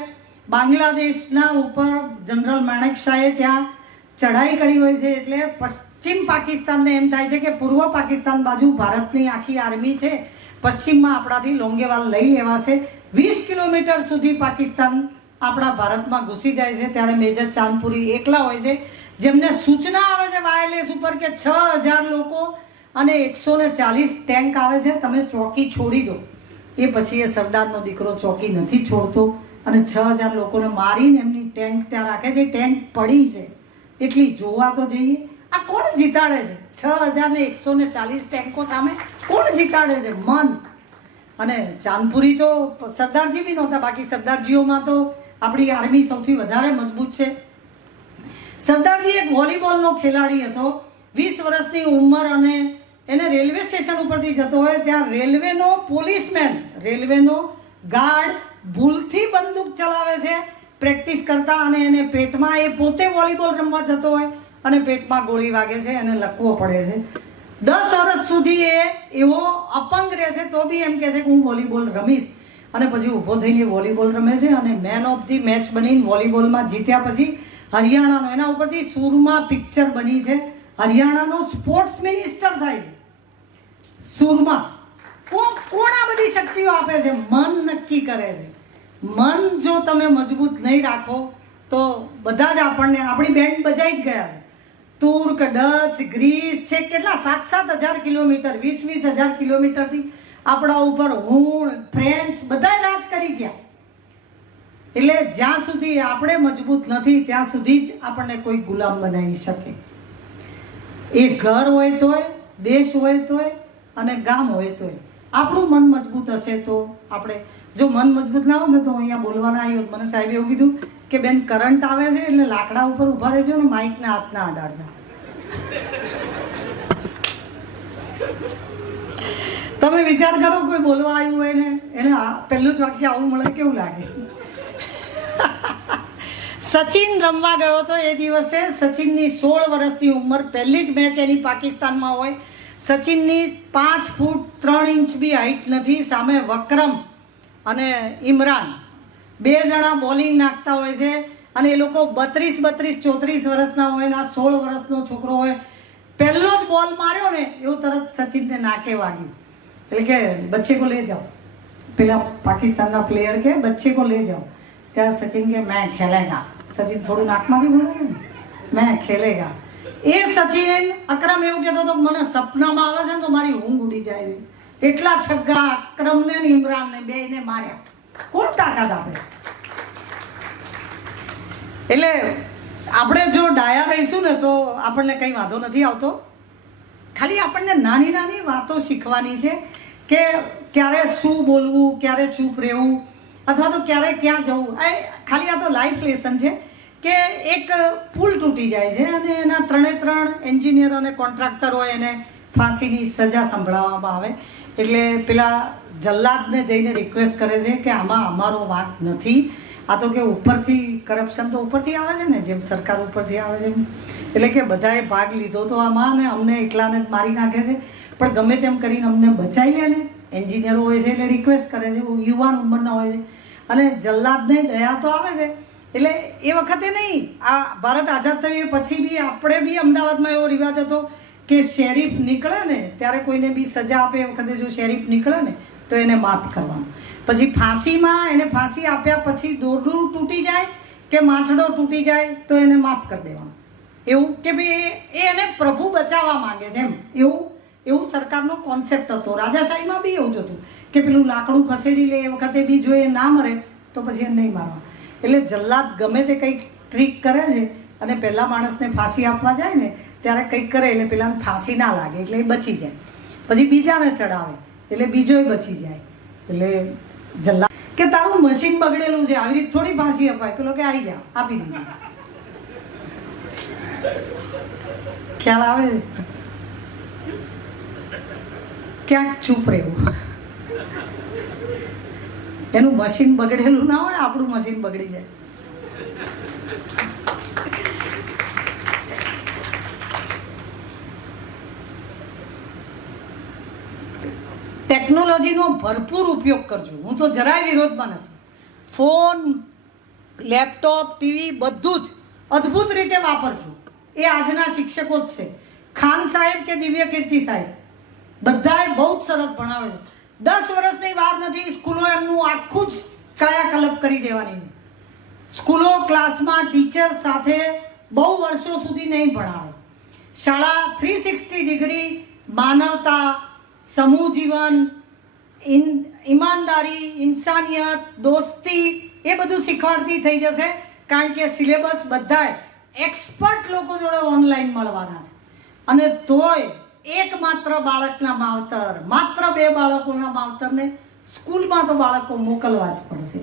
બાંગ્લાદેશના ઉપર જનરલ માણેકશાહે ત્યાં ચઢાઈ કરી હોય છે, એટલે પશ્ચિમ પાકિસ્તાનને એમ થાય છે કે પૂર્વ પાકિસ્તાન બાજુ ભારતની આખી આર્મી છે, પશ્ચિમમાં આપણાથી લોંગેવાલ લઈ લેવાશે. 20 કિલોમીટર સુધી પાકિસ્તાન આપણા ભારતમાં ઘૂસી જાય છે. ત્યારે મેજર ચાંદપુરી એકલા હોય છે, જેમને સૂચના આવે છે વાયરલેસ ઉપર કે 6000 લોકો અને 140 ટેન્ક આવે છે, તમે ચોકી છોડી દો. એ પછી એ સરદારનો દીકરો ચોકી નથી છોડતો અને 6000 લોકોને મારીને એમની ટેન્ક ત્યાં રાખે છે. ટેન્ક પડી છે એટલી જોવા તો જઈએ. આ કોણ જીતાડે છે? 6000 ને 140 ટેન્કો સામે કોણ જીતાડે છે? મન. અને ચાંદપુરી તો સરદારજી બી નહોતા. બાકી સરદારજીઓમાં તો આપણી આર્મી સૌથી વધારે મજબૂત છે. સરદારજી એક વોલીબોલનો ખેલાડી હતો, 20 વર્ષની ઉંમર, અને એને રેલવે સ્ટેશન ઉપરથી જતો હોય ત્યાં રેલવેનો પોલીસમેન, રેલવેનો ગાર્ડ ભૂલથી બંદૂક ચલાવે છે પ્રેક્ટિસ કરતા, અને એને પેટમાં, એ પોતે વોલીબોલ રમવા જતો હોય અને પેટમાં ગોળી વાગે છે, એને લકવો પડે છે. 10 વર્ષ સુધી એ એવો અપંગ રહે છે, તો બી એમ કહે છે કે હું વોલીબોલ રમીશ. અને પછી ઊભો થઈને વોલીબોલ રમે છે અને મેન ઓફ ધી મેચ બનીને વોલીબોલમાં જીત્યા. પછી હરિયાણાનો, એના ઉપરથી સુરમાં પિક્ચર બની છે, હરિયાણાનો સ્પોર્ટ્સ મિનિસ્ટર થાય છે. સુરમાં કોણ આ બધી શક્તિઓ આપે છે? મન નક્કી કરે છે. મન જો તમે મજબૂત નહીં રાખો તો બધા જ આપણી બેન્ડ બજાઈ જ ગયા છે. તુર્ક, ડચ, ગ્રીસ છે, કેટલા 7-7 હજાર કિલોમીટર, 20-20 હજાર કિલોમીટરથી આપણા ઉપર હુણ, ફ્રેન્ચ બધા રાજ કરી ગયા. એટલે જ્યાં સુધી આપણે મજબૂત નથી ત્યાં સુધી જ આપણને કોઈ ગુલામ બનાવી શકે. એ ઘર હોય તોય, દેશ હોય તોય અને ગામ હોય તોય. આપણું મન મજબૂત હશે તો આપણે, જો મન મજબૂત ના હોય ને તો અહીંયા બોલવાના આવ્યો. મને સાહેબે એવું કીધું કે બેન કરંટ આવે છે એટલે લાકડા ઉપર ઊભા રહેજો ને, માઇકને હાથ ના અડાડતા. તમે વિચાર કરો, કોઈ બોલવા આવ્યું હોય ને એને પહેલું જ વાક્ય આવું મળે, કેવું લાગે? સચિન રમવા ગયો હતો એ દિવસે. સચિનની 16 વર્ષની ઉંમર, પહેલી જ મેચ એની પાકિસ્તાનમાં હોય. સચિનની 5 ફૂટ 3 ઇંચ બી હાઈટ નથી. સામે વક્રમ અને ઇમરાન, 2 જણા બોલિંગ નાખતા હોય છે અને એ લોકો 32, 34 વર્ષના હોય ને આ 16 વર્ષનો છોકરો હોય. પહેલો જ બોલ માર્યો ને એવું તરત સચિનને નાકે વાગ્યું. એટલે કે બચ્ચે કો લે જાઓ. પેલા પાકિસ્તાનના પ્લેયર કે બચ્ચે કો લે જાઓ. ત્યાં સચિન કે મેં ખેલેગા. સચિન થોડું નાકમાં બી બોલે ને, મેં ખેલેગા. એ સચિન, અકરમ એવું કહેતો હતો મને સપનામાં આવે છે ને તો મારી ઊંઘ ઉડી જાય છે. એટલા છગ્ગા અકરમને ને ઇમરાનને બેયને માર્યા. કોણ તાકાત આપે? એટલે આપણે જો ડાયા રહીશું ને તો આપણને કંઈ વાંધો નથી આવતો. ખાલી આપણને નાની નાની વાતો શીખવાની છે કે ક્યારે શું બોલવું, ક્યારે ચૂપ રહેવું, અથવા તો ક્યારે ક્યાં જવું. ખાલી આ તો લાઈફ લેસન છે કે એક પુલ તૂટી જાય છે અને એના 3 એન્જિનિયર અને કોન્ટ્રાક્ટર હોય, એને ફાંસીની સજા સંભળાવવામાં આવે. એટલે પેલા જલ્લાદને જઈને રિક્વેસ્ટ કરે છે કે આમાં અમારો વાંક નથી. આ તો કે ઉપરથી કરપ્શન તો ઉપરથી આવે છે ને, જેમ સરકાર ઉપરથી આવે છે. એટલે કે બધાએ ભાગ લીધો તો આમાં ને અમને એકલાને જ મારી નાખે છે, પણ ગમે તેમ કરીને અમને બચાવી લે ને. એન્જિનિયરો હોય છે એટલે રિક્વેસ્ટ કરે છે, યુવાન ઉંમરના હોય છે અને જલ્લાદને દયા તો આવે છે. એટલે એ વખતે નહીં, આ ભારત આઝાદ થયું એ પછી બી આપણે બી અમદાવાદમાં એવો રિવાજ હતો કે શેરીફ નીકળે ને ત્યારે કોઈને બી સજા આપે એ વખતે જો શેરીફ નીકળે ને તો એને માફ કરવાનું. પછી ફાંસીમાં એને ફાંસી આપ્યા પછી દોરડું તૂટી જાય કે માછડો તૂટી જાય તો એને માફ કરી દેવાનું. એવું કે ભાઈ એ એને પ્રભુ બચાવવા માંગે છે એમ, એવું સરકારનો કોન્સેપ્ટ હતો. રાજાશાહીમાં બી એવું જ હતું કે પેલું લાકડું ખસેડી લે એ વખતે બી જો એ ના મરે તો પછી એને નહીં મારવા. એટલે જલ્લાદ ગમે તે કંઈક ટ્રીક કરે છે અને પહેલા માણસને ફાંસી આપવા જાય ને ત્યારે કંઈક કરે એટલે પેલાને ફાંસી ના લાગે એટલે એ બચી જાય. પછી બીજાને ચડાવે એટલે બીજોય બચી જાય. એટલે જલ્લા કે તારું મશીન બગડેલું છે, આવી રીતે થોડી ફાંસી અપાય. પેલો કે આવી જા, આપી દીધું. ખ્યાલ આવે? ક્યાંક ચૂપ રહેવું. એનું મશીન બગડેલું ના હોય, આપણું મશીન બગડી જાય. ટેકનોલોજીનો ભરપૂર ઉપયોગ કરજો. હું તો જરાય વિરોધમાં નથી. ફોન, લેપટોપ, ટીવી બધું જ અદ્ભુત રીતે વાપરજો. એ આજના શિક્ષકો જ છે. ખાન સાહેબ કે દિવ્ય કીર્તિ સાહેબ બધાએ બહુ જ સરસ ભણાવે છે. 10 વર્ષની વાર નથી, સ્કૂલો એમનું આખું જ કાયાકલ્પ કરી દેવાની. સ્કૂલો ક્લાસમાં ટીચર સાથે બહુ વર્ષો સુધી નહીં ભણાવે. શાળા 360 ડિગ્રી માનવતા, સમૂહ જીવન, ઈમાનદારી, ઇન્સાનિયત, દોસ્તી એ બધું શીખવાડતી થઈ જશે. કારણ કે સિલેબસ બધાય એક્સપર્ટ લોકો જોડે ઓનલાઈન મળવાના છે. અને તોય એકમાત્ર બાળકના માવતર, માત્ર 2 બાળકોના માવતરને સ્કૂલમાં તો બાળકો મોકલવા જ પડશે.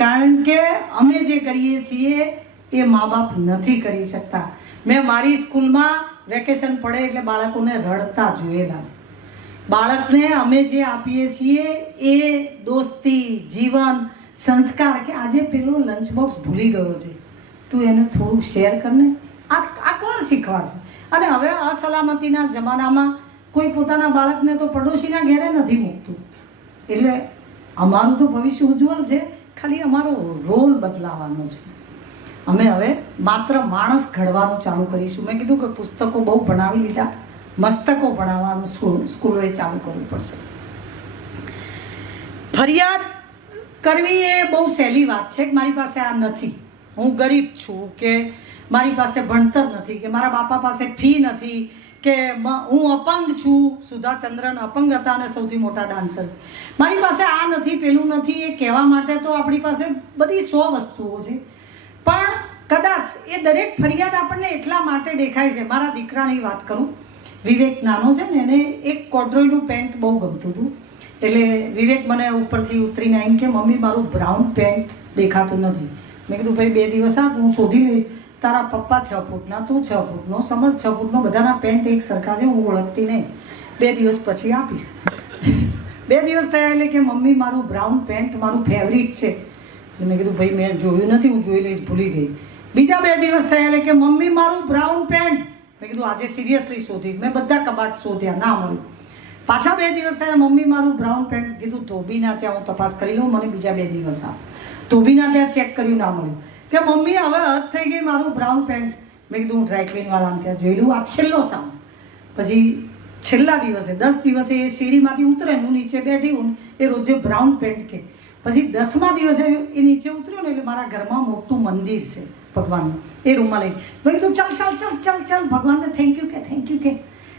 કારણ કે અમે જે કરીએ છીએ એ મા બાપ નથી કરી શકતા. મેં મારી સ્કૂલમાં વેકેશન પડે એટલે બાળકોને રડતા જોયેલા છે. બાળકને અમે જે આપીએ છીએ એ દોસ્તી, જીવન, સંસ્કાર. કે આજે પેલો લંચ બોક્સ ભૂલી ગયો છે, તું એને થોડું શેર કરને. આ કોણ શીખવાડશે? અને હવે અસલામતીના જમાનામાં કોઈ પોતાના બાળકને તો પડોશીના ઘેરે નથી મૂકતું. એટલે અમારું તો ભવિષ્ય ઉજ્જવળ છે, ખાલી અમારો રોલ બદલાવાનો છે. અમે હવે માત્ર માણસ ઘડવાનું ચાલુ કરીશું. મેં કીધું કે પુસ્તકો બહુ ભણાવી લીધા, મસ્તકો ભણાવવાનું સ્કૂલોએ ચાલુ કરવું પડશે. ફરિયાદ કરવી એ બહુ સહેલી વાત છે કે મારી પાસે આ નથી, હું ગરીબ છું, કે મારી પાસે ભણતર નથી, કે મારા બાપા પાસે ફી નથી, કે હું અપંગ છું. સુધાચંદ્રન અપંગ હતા અને સૌથી મોટા ડાન્સર. મારી પાસે આ નથી, પેલું નથી. એ કહેવા માટે તો આપણી પાસે બધી 100 વસ્તુઓ છે. પણ કદાચ એ દરેક ફરિયાદ આપણને એટલા માટે દેખાય છે. મારા દીકરાની વાત કરું, વિવેક નાનો છે ને, એને એક કોડ્રોયનું પેન્ટ બહુ ગમતું હતું. એટલે વિવેક મને ઉપરથી ઉતરીને આવીને કે મમ્મી મારું બ્રાઉન પેન્ટ દેખાતું નથી. મેં કીધું ભાઈ 2 દિવસ આપ, હું શોધી લઈશ. તારા પપ્પા 6 ફૂટના, તું 6 ફૂટનો, સમર 6 ફૂટનો, બધાના પેન્ટ એક સરખા છે, હું ઓળખતી નહીં. 2 દિવસ પછી આપીશ. 2 દિવસ થયા એટલે કે મમ્મી મારું બ્રાઉન પેન્ટ મારું ફેવરિટ છે. એટલે મેં કીધું ભાઈ મેં જોયું નથી, હું જોઈ લઈશ, ભૂલી ગઈ. બીજા 2 દિવસ થયા એટલે કે મમ્મી મારું બ્રાઉન પેન્ટ. મેં કીધું આજે સિરિયસલી શોધીશ. મેં બધા કબાટ શોધ્યા, ના મળ્યું. પાછા 2 દિવસ થયા, મમ્મી મારું બ્રાઉન પેન્ટ. કીધું ધોબીના ત્યાં હું તપાસ કરી લઉં, મને બીજા 2 દિવસ આપ. ધોબીના ત્યાં ચેક કર્યું, ના મળ્યું. કે મમ્મી હવે હદ થઈ ગઈ મારું બ્રાઉન પેન્ટ. મેં કીધું હું ડ્રાયક્લીનવાળાને ત્યાં જોઈ લઉં, આ છેલ્લો ચાન્સ. પછી છેલ્લા દિવસે 10 દિવસે એ સીડીમાંથી ઉતરે ને હું નીચે બેઠી હું, એ રોજે બ્રાઉન પેન્ટ કે. પછી 10મા દિવસે એ નીચે ઉતર્યો ને એટલે મારા ઘરમાં મોટું મંદિર છે ભગવાનનું, એ રૂમમાં લઈ. મેં કીધું ચાલ ચાલ ચાલ ચાલ ચાલ ભગવાનને થેન્ક યુ કે.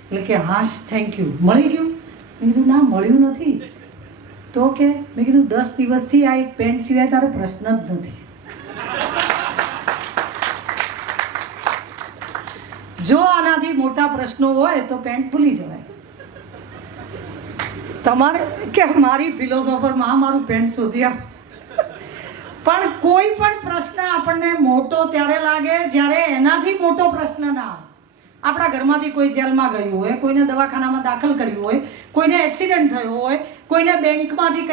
એટલે કે હાશ થેન્ક યુ. મળી ગયું? મેં કીધું ના મળ્યું નથી. તો કે મેં કીધું 10 દિવસથી આ એક પેન્ટ સિવાય તારો પ્રશ્ન જ નથી. જો આનાથી મોટા પ્રશ્નો હોય તો પેન્ટ ભૂલી જવાય. તમારે કે મારી ફિલોસોફરમાં મારું પેન્ટ શોધી આપ. પણ કોઈ પણ પ્રશ્ન આપણને મોટો ત્યારે લાગે જ્યારે એનાથી મોટો પ્રશ્ન ના આવે. આપણા ઘરમાંથી કોઈ જેલમાં ગયું હોય, કોઈને દવાખાનામાં દાખલ કર્યું હોય, કોઈને એક્સિડન્ટ થયો હોય, કોઈને બેંકમાંથી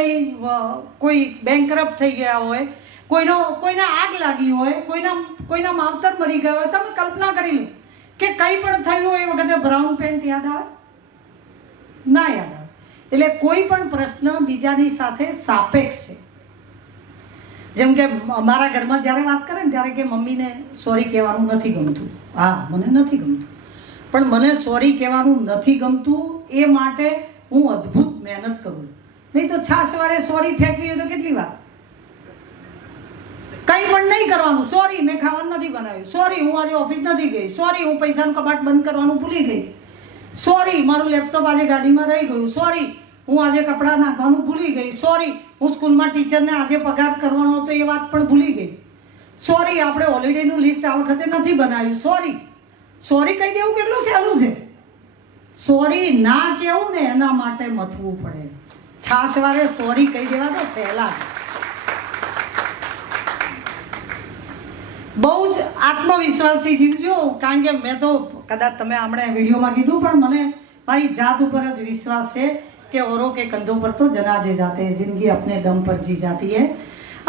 કોઈ બેંકરપ્ટ થઈ ગયા હોય, કોઈને આગ લાગી હોય, કોઈના માવતર મરી ગયા હોય. તમે કલ્પના કરી લો કે કંઈ પણ થયું હોય એ વખતે બ્રાઉન પેન્ટ યાદ આવે? ના યાદ આવે. એટલે કોઈ પણ પ્રશ્ન બીજાની સાથે સાપેક્ષ છે. જેમ કે અમારા ઘરમાં જ્યારે વાત કરે ને ત્યારે કે મમ્મીને સોરી કહેવાનું નથી ગમતું. હા, મને નથી ગમતું, પણ મને સોરી કહેવાનું નથી ગમતું એ માટે હું અદ્ભુત મહેનત કરું. નહીં તો છાશવારે સોરી ફેંકવી હોય તો કેટલી વાર? કંઈ પણ નહીં કરવાનું. સોરી મેં ખાવાનું નથી બનાવ્યું, સોરી હું આજે ઓફિસ નથી ગઈ, સોરી હું પૈસાનું કબાટ બંધ કરવાનું ભૂલી ગઈ, સોરી મારું લેપટોપ આજે ગાડીમાં રહી ગયું, સોરી હું આજે કપડાં નાખવાનું ભૂલી ગઈ, સોરી હું સ્કૂલમાં ટીચરને આજે પગાર કરવાનો હતો એ વાત પણ ભૂલી ગઈ, સોરી આપણે હોલિડેનું લિસ્ટ આ વખતે નથી બનાવ્યું, સોરી. સોરી કહી દેવું કેટલું સહેલું છે. સોરી ના કહેવું ને એના માટે મથવું પડે. છાશવારે સોરી કહી દેવા તો સહેલા. બહુ જ આત્મવિશ્વાસથી જીવજો, કારણ કે મેં તો કદાચ તમે હમણાં વિડીયોમાં કીધું, પણ મને મારી જાત ઉપર જ વિશ્વાસ છે કે औरों के कंधों पर तो जनाजे जाते हैं, जिंदगी अपने दम पर जी जाती है.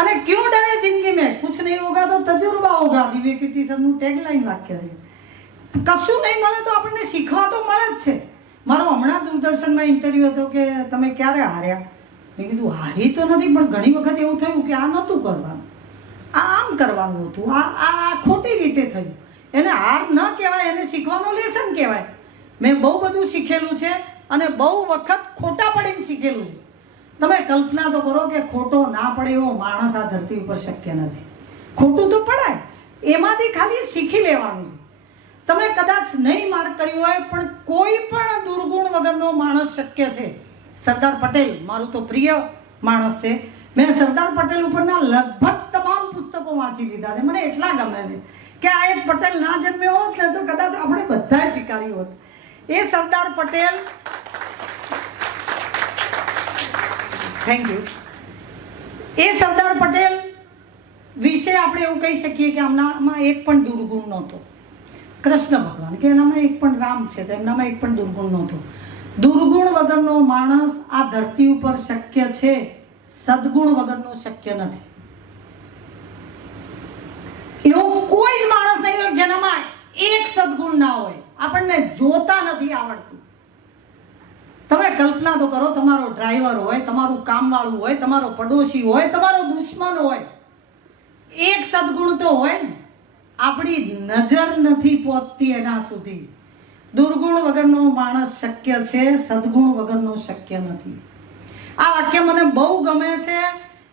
અને क्यों डरे जिंदगी में, कुछ नहीं होगा तो तजुर्बा होगा. દિવ્ય કીર્તિ સરનું ટેગલાઈન વાક્ય છે. કશું નહીં મળે તો આપણને શીખવા તો મળે જ છે. મારો હમણાં દૂરદર્શનમાં ઇન્ટરવ્યૂ હતો કે તમે ક્યારે હાર્યા. મેં કીધું હારી તો નથી, પણ ઘણી વખત એવું થયું કે આ નહોતું કરવાનું, આ આમ કરવાનું હતું, આ ખોટી રીતે થયું. એને હાર ન કહેવાય, એને શીખવાનો લેસન કહેવાય. મેં બહુ બધું શીખેલું છે અને બહુ વખત ખોટા પડીને શીખેલું છે. તમે કલ્પના તો કરો કે ખોટો ના પડે એવો માણસ આ ધરતી ઉપર શક્ય નથી. ખોટું તો પડાય, એમાંથી ખાલી શીખી લેવાનું છે. તમે કદાચ નહીં માર્ક કર્યું હોય, પણ કોઈ પણ દુર્ગુણ વગરનો માણસ શક્ય છે. સરદાર પટેલ મારું તો પ્રિય માણસ છે. મેં સરદાર પટેલ ઉપરના લગભગ તમામ પુસ્તકો વાંચી લીધા છે. મને એટલા ગમે છે કે આ એક પટેલ ના જન્મ્યો હોત ને તો કદાચ આપણે બધાય ભિખારી હોત. એ સરદાર પટેલ, થેન્ક યુ. એ સરદાર પટેલ વિશે આપણે એવું કહી શકીએ કે આમનામાં એક પણ દુર્ગુણ નહોતો. કૃષ્ણ ભગવાન કે એનામાં એક પણ રામ છે તો એમનામાં એક પણ દુર્ગુણ નહોતો. દુર્ગુણ વગરનો માણસ આ ધરતી ઉપર શક્ય છે, સદગુણ વગરનો શક્ય નથી. એવો કોઈ જ માણસ નહીં હોય જેનામાં એક સદગુણ ના હોય. આપણને જોતા નથી આવડતું. તમે કલ્પના તો કરો, તમારો ડ્રાઈવર હોય, તમારું કામવાળું હોય, તમારો પડોશી હોય, તમારો દુશ્મન હોય, એક સદગુણ તો હોય ને. આપણી નજર નથી પહોંચતી એના સુધી. દુર્ગુણ વગરનો માણસ શક્ય છે, સદગુણ વગરનો શક્ય નથી. આ વાક્ય મને બહુ ગમે છે.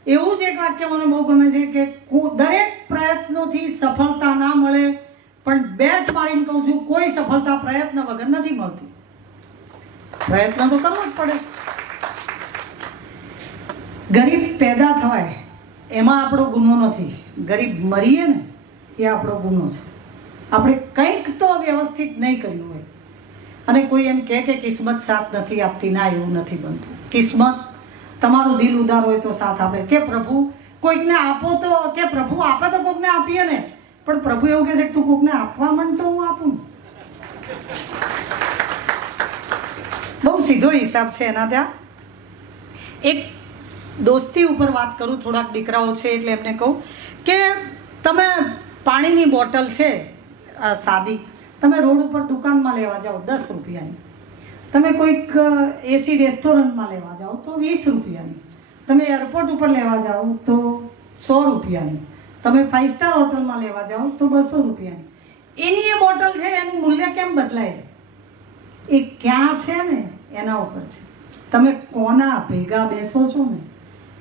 એવું જ એક વાક્ય મને બહુ ગમે છે કે દરેક પ્રયત્નોથી સફળતા ના મળે, પણ બેટ મારીને કહું છું, કોઈ સફળતા પ્રયત્ન વગર નથી મળતી. પ્રયત્ન તો કરવો જ પડે. ગરીબ પેદા થવાય એમાં આપણો ગુનો નથી. ગરીબ મરીએ ને એ આપણો ગુનો છે. આપણે કંઈક તો વ્યવસ્થિત નહીં કર્યું હોય. અને કોઈ એમ કહે કે કિસ્મત સાથ નથી આપતી, ના, એવું નથી બનતું. કિસ્મત, તમારું દિલ ઉદાર હોય તો સાથ આપે. કે પ્રભુ કોઈકને આપો તો, કે પ્રભુ આપે તો કોઈકને આપીએ ને, પણ પ્રભુ એવું કહે છે કે તું કોઈકને આપવા માંડ તો હું આપું. બહુ સીધો હિસાબ છે એના ત્યાં. એક દોસ્તી ઉપર વાત કરું. થોડાક દીકરાઓ છે એટલે એમને કહું કે તમે પાણીની બોટલ છે સાદી, તમે રોડ ઉપર દુકાનમાં લેવા જાઓ 10 રૂપિયાની, તમે કોઈક એસી રેસ્ટોરન્ટમાં લેવા જાઓ તો 20 રૂપિયાની, તમે એરપોર્ટ ઉપર લેવા જાઓ તો 100 રૂપિયાની, તમે 5 સ્ટાર હોટલમાં લેવા જાઓ તો 200 રૂપિયાની. એની એ બોટલ છે, એનું મૂલ્ય કેમ બદલાય છે? એ ક્યાં છે ને એના ઉપર છે. તમે કોના ભેગા બેસો છો ને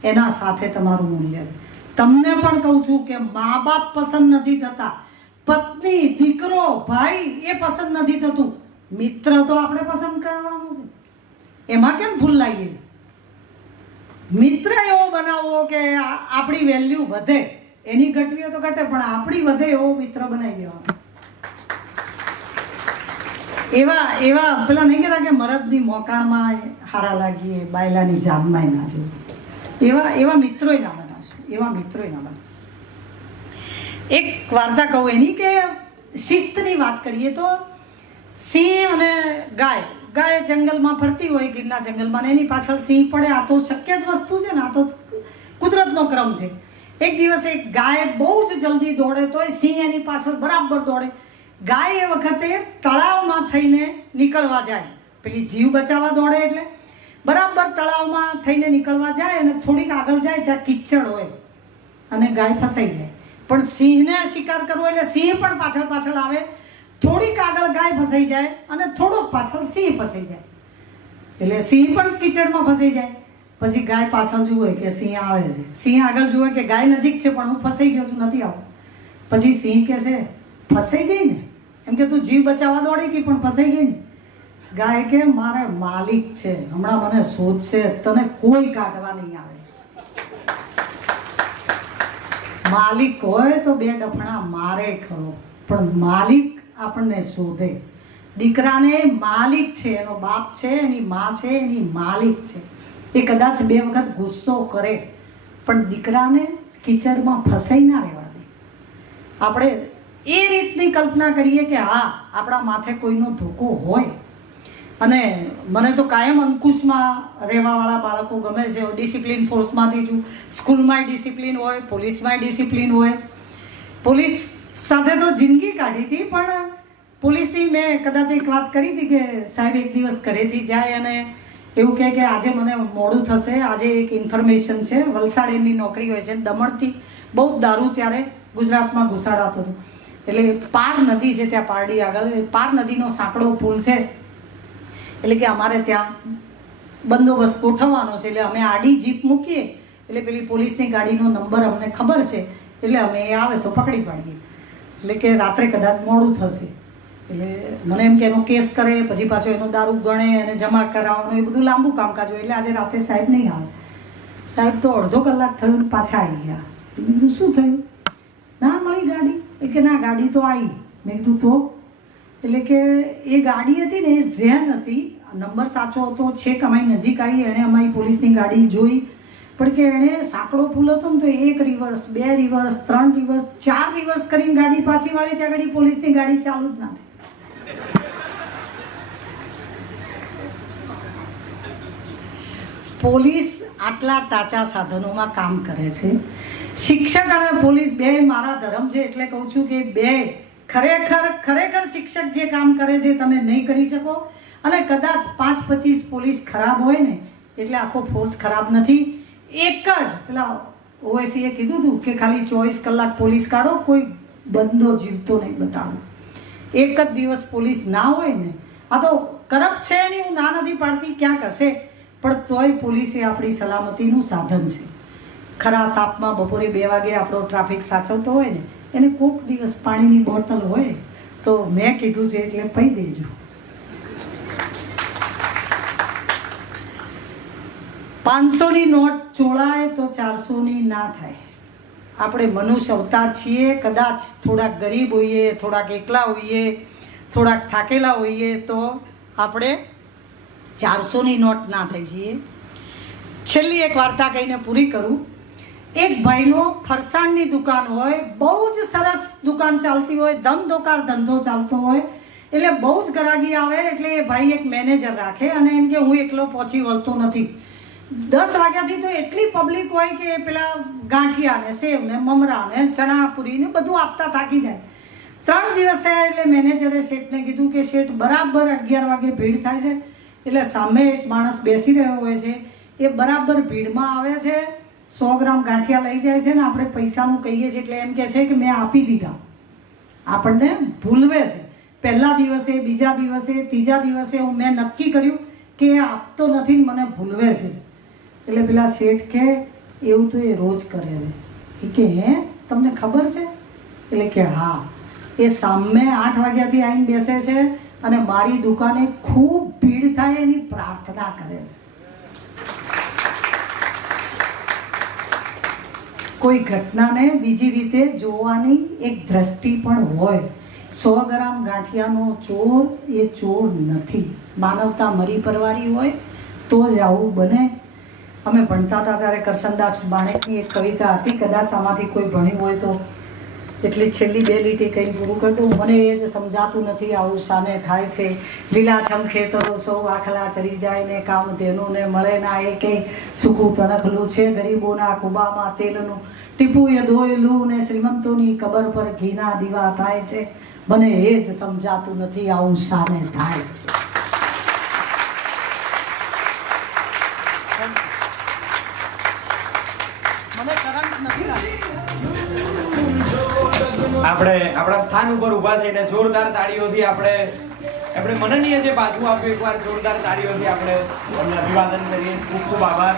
એના સાથે તમારું મૂલ્ય છે. તમને પણ કહું છું કે મા બાપ પસંદ નથી થતા, પત્ની, દીકરો, ભાઈ એ પસંદ નથી થતું, મિત્ર તો આપણે પસંદ કરવાનું છે. એમાં કેમ ભૂલ લાગી? મિત્ર એવો બનાવવો કે આપણી વેલ્યુ વધે. એની ઘટવી તો ઘટે, પણ આપણી વધે એવો મિત્ર બનાવી દેવાનો. એવા પેલા નહીં કહેતા કે મરદની મોકાણમાં હારા લાગીએ, બાયલાની જાનમાં ના જોયું. એવા મિત્રોય ના બનાવશું, એવા મિત્રોય ના બનાવ. એક વાર્તા કહું એની કે શિસ્તની વાત કરીએ તો સિંહ અને ગાય જંગલમાં ફરતી હોય, ગીરના જંગલમાં, ને એની પાછળ સિંહ પડે. આ તો શક્ય જ વસ્તુ છે ને, આ તો કુદરતનો ક્રમ છે. એક દિવસ એક ગાય બહુ જ જલ્દી દોડે તોય સિંહ એની પાછળ બરાબર દોડે. ગાય એ વખતે તળાવમાં થઈને નીકળવા જાય, પેલી જીવ બચાવવા દોડે એટલે બરાબર તળાવમાં થઈને નીકળવા જાય અને થોડીક આગળ જાય ત્યાં કિચડ હોય અને ગાય ફસાઈ જાય. પણ સિંહને શિકાર કરવો એટલે સિંહ પણ પાછળ આવે. થોડીક આગળ ગાય ફસાઈ જાય અને થોડોક પાછળ સિંહ ફસાઈ જાય, એટલે સિંહ પણ કિચડમાં ફસાઈ જાય. પછી ગાય પાછળ જુએ કે સિંહ આવે છે, સિંહ આગળ જુએ કે ગાય નજીક છે પણ હું ફસાઈ ગયો છું, નથી આવું. પછી સિંહ કહે છે ફસાઈ ગઈ ને, એમ કે તું જીવ બચાવવા દોડી હતી પણ ફસાઈ ગઈ ને. ગાય કે મારે માલિક છે, હમણાં મને શોધશે, તને કોઈ કાઢવા નહીં આવે. માલિક હોય તો 2 ડફણા મારે ખરો, પણ માલિક આપણને શોધે. દીકરાને માલિક છે, એનો બાપ છે, એની માં છે, એની માલિક છે. એ કદાચ 2 વખત ગુસ્સો કરે પણ દીકરાને કીચડમાં ફસાઈ ના રહેવા દે. આપણે એ રીતની કલ્પના કરીએ કે હા આપણા માથે કોઈનો ધોકો હોય. અને મને તો કાયમ અંકુશમાં રહેવાવાળા બાળકો ગમે છે. ડિસિપ્લિન ફોર્સમાંથી છું, સ્કૂલમાંય ડિસિપ્લિન હોય, પોલીસમાંય ડિસિપ્લિન હોય. પોલીસ સાથે તો જિંદગી કાઢી હતી, પણ પોલીસની મેં કદાચ એક વાત કરી હતી કે સાહેબ એક દિવસ ઘરેથી જાય અને એવું કહે કે આજે મને મોડું થશે, આજે એક ઇન્ફોર્મેશન છે. વલસાડ એમની નોકરી હોય છે, દમણથી બહુ જ દારૂ ત્યારે ગુજરાતમાં ઘુસાડાતો હતો. એટલે પાર નદી છે ત્યાં પારડી આગળ, પાર નદીનો સાંકડો પુલ છે. એટલે કે અમારે ત્યાં બંદોબસ્ત ગોઠવવાનો છે. એટલે અમે આડી જીપ મૂકીએ એટલે પેલી પોલીસની ગાડીનો નંબર અમને ખબર છે, એટલે અમે એ આવે તો પકડી પાડીએ. એટલે કે રાત્રે કદાચ મોડું થશે એટલે મને એમ કે એનો કેસ કરે, પછી પાછો એનો દારૂ ગણે અને જમા કરાવવાનો, એ બધું લાંબુ કામકાજ હોય. એટલે આજે રાતે સાહેબ નહીં આવે. સાહેબ તો અડધો કલાક થયું ને પાછા આવી ગયા. મેં કીધું શું થયું? ના મળી ગાડી. એ કે ના ગાડી તો આવી. મેં કીધું તો? એટલે કે એ ગાડી હતી ને એ ઝેન હતી, નંબર સાચો હતો, છેક અમારી નજીક આવી, એણે અમારી પોલીસની ગાડી જોઈ. પણ કે એણે સાંકડો પુલ હતો ને તો 1 રિવર્સ, 2 રિવર્સ, 3 રિવર્સ, 4 રિવર્સ કરીને ગાડી પાછી વાળી. ત્યાં ગાડી પોલીસની ગાડી ચાલુ જ ના થઈ. પોલીસ આટલા ટાચા સાધનોમાં કામ કરે છે. શિક્ષક અને પોલીસ બે મારા ધર્મ છે, એટલે કહું છું કે બે ખરેખર શિક્ષક જે કામ કરે છે તમે નહીં કરી શકો. અને કદાચ 5-25 પોલીસ ખરાબ હોય ને એટલે આખો ફોર્સ ખરાબ નથી. એક જ પેલા ઓએસીએ કીધું હતું કે ખાલી 24 કલાક પોલીસ કાઢો, કોઈ બંદો જીવતો નહીં બતાવો. એક જ દિવસ પોલીસ ના હોય ને, આ તો કરપ્ટ છે એની હું ના નથી પાડતી, ક્યાંક હશે, પણ તોય પોલીસ એ આપણી સલામતીનું સાધન છે. ખરા તાપમાં બપોરે 2 વાગે આપણો ટ્રાફિક સાચવતો હોય ને, એને કોઈક દિવસ પાણીની બોટલ હોય તો મેં કીધું છે એટલે પી દેજો. 500ની નોટ ચોળાય તો 400ની ના થાય. આપણે મનુષ્ય અવતાર છીએ. કદાચ થોડાક ગરીબ હોઈએ, થોડાક એકલા હોઈએ, થોડાક થાકેલા હોઈએ તો આપણે 400ની નોટ ના થઈ જઈએ. છેલ્લી એક વાર્તા કહીને પૂરી કરું. એક ભાઈનો ફરસાણની દુકાન હોય, બહુ જ સરસ દુકાન ચાલતી હોય, ધમધોકાર ધંધો ચાલતો હોય. એટલે બહુ જ ગ્રાહકી આવે એટલે એ ભાઈ એક મેનેજર રાખે અને એમ કે હું એકલો પહોંચી વળતો નથી. 10 વાગ્યાથી તો એટલી પબ્લિક હોય કે પેલા ગાંઠિયા ને સેવ ને મમરા ને ચણાપુરી ને બધું આપતા થાકી જાય. 3 દિવસ થયા એટલે મેનેજરે શેઠને કીધું કે શેઠ બરાબર 11 વાગે ભીડ થાય છે. એટલે સામે એક માણસ બેસી રહ્યો હોય છે, એ બરાબર ભીડમાં આવે છે, 100 ગ્રામ ગાંઠિયા લઈ જાય છે ને આપણે પૈસાનું કહીએ છીએ એટલે એમ કહે છે કે મેં આપી દીધા. આપણને ભૂલવે છે. પહેલા દિવસે, બીજા દિવસે, ત્રીજા દિવસે મેં નક્કી કર્યું કે એ આપતો નથી ને મને ભૂલવે છે. એટલે પેલા શેઠ કે એવું તો એ રોજ કરે. એ કે હે તમને ખબર છે? એટલે કે હા, એ સામે 8 વાગ્યાથી આવીને બેસે છે અને મારી દુકાને ખૂબ ભીડ થાય એની પ્રાર્થના કરે છે. કોઈ ઘટનાને બીજી રીતે જોવાની એક દ્રષ્ટિ પણ હોય. 100 ગ્રામ ગાંઠિયાનો ચોર એ ચોર નથી. માનવતા મરી પરવારી હોય તો જ આવું બને. અમે ભણતા હતા ત્યારે કરશનદાસ બાણેકની એક કવિતા હતી, કદાચ આમાંથી કોઈ ભણ્યું હોય તો એટલી છેલ્લી 2 લીટી કંઈ પૂરું કરી દઉં. મને એ જ સમજાતું નથી આવું શાને થાય છે. લીલાછમ ખેતરો સૌ આખલા ચરી જાય ને કામ તેનું ને મળે ના એ કંઈ સૂકું તણખલું છે. ગરીબોના કુબામાં તેલનું ટીપું એ ધોયેલું ને શ્રીમંતોની કબર પર ઘીના દીવા થાય છે. મને એ જ સમજાતું નથી આવું શાને થાય છે. આપણે આપણા સ્થાન ઉપર ઊભા થઈને જોરદાર તાળીઓથી આપણે મનનીય જે બાજુ આપ્યું, એકવાર જોરદાર તાળીઓથી આપણે અભિવાદન કરીએ. ખૂબ ખૂબ આભાર.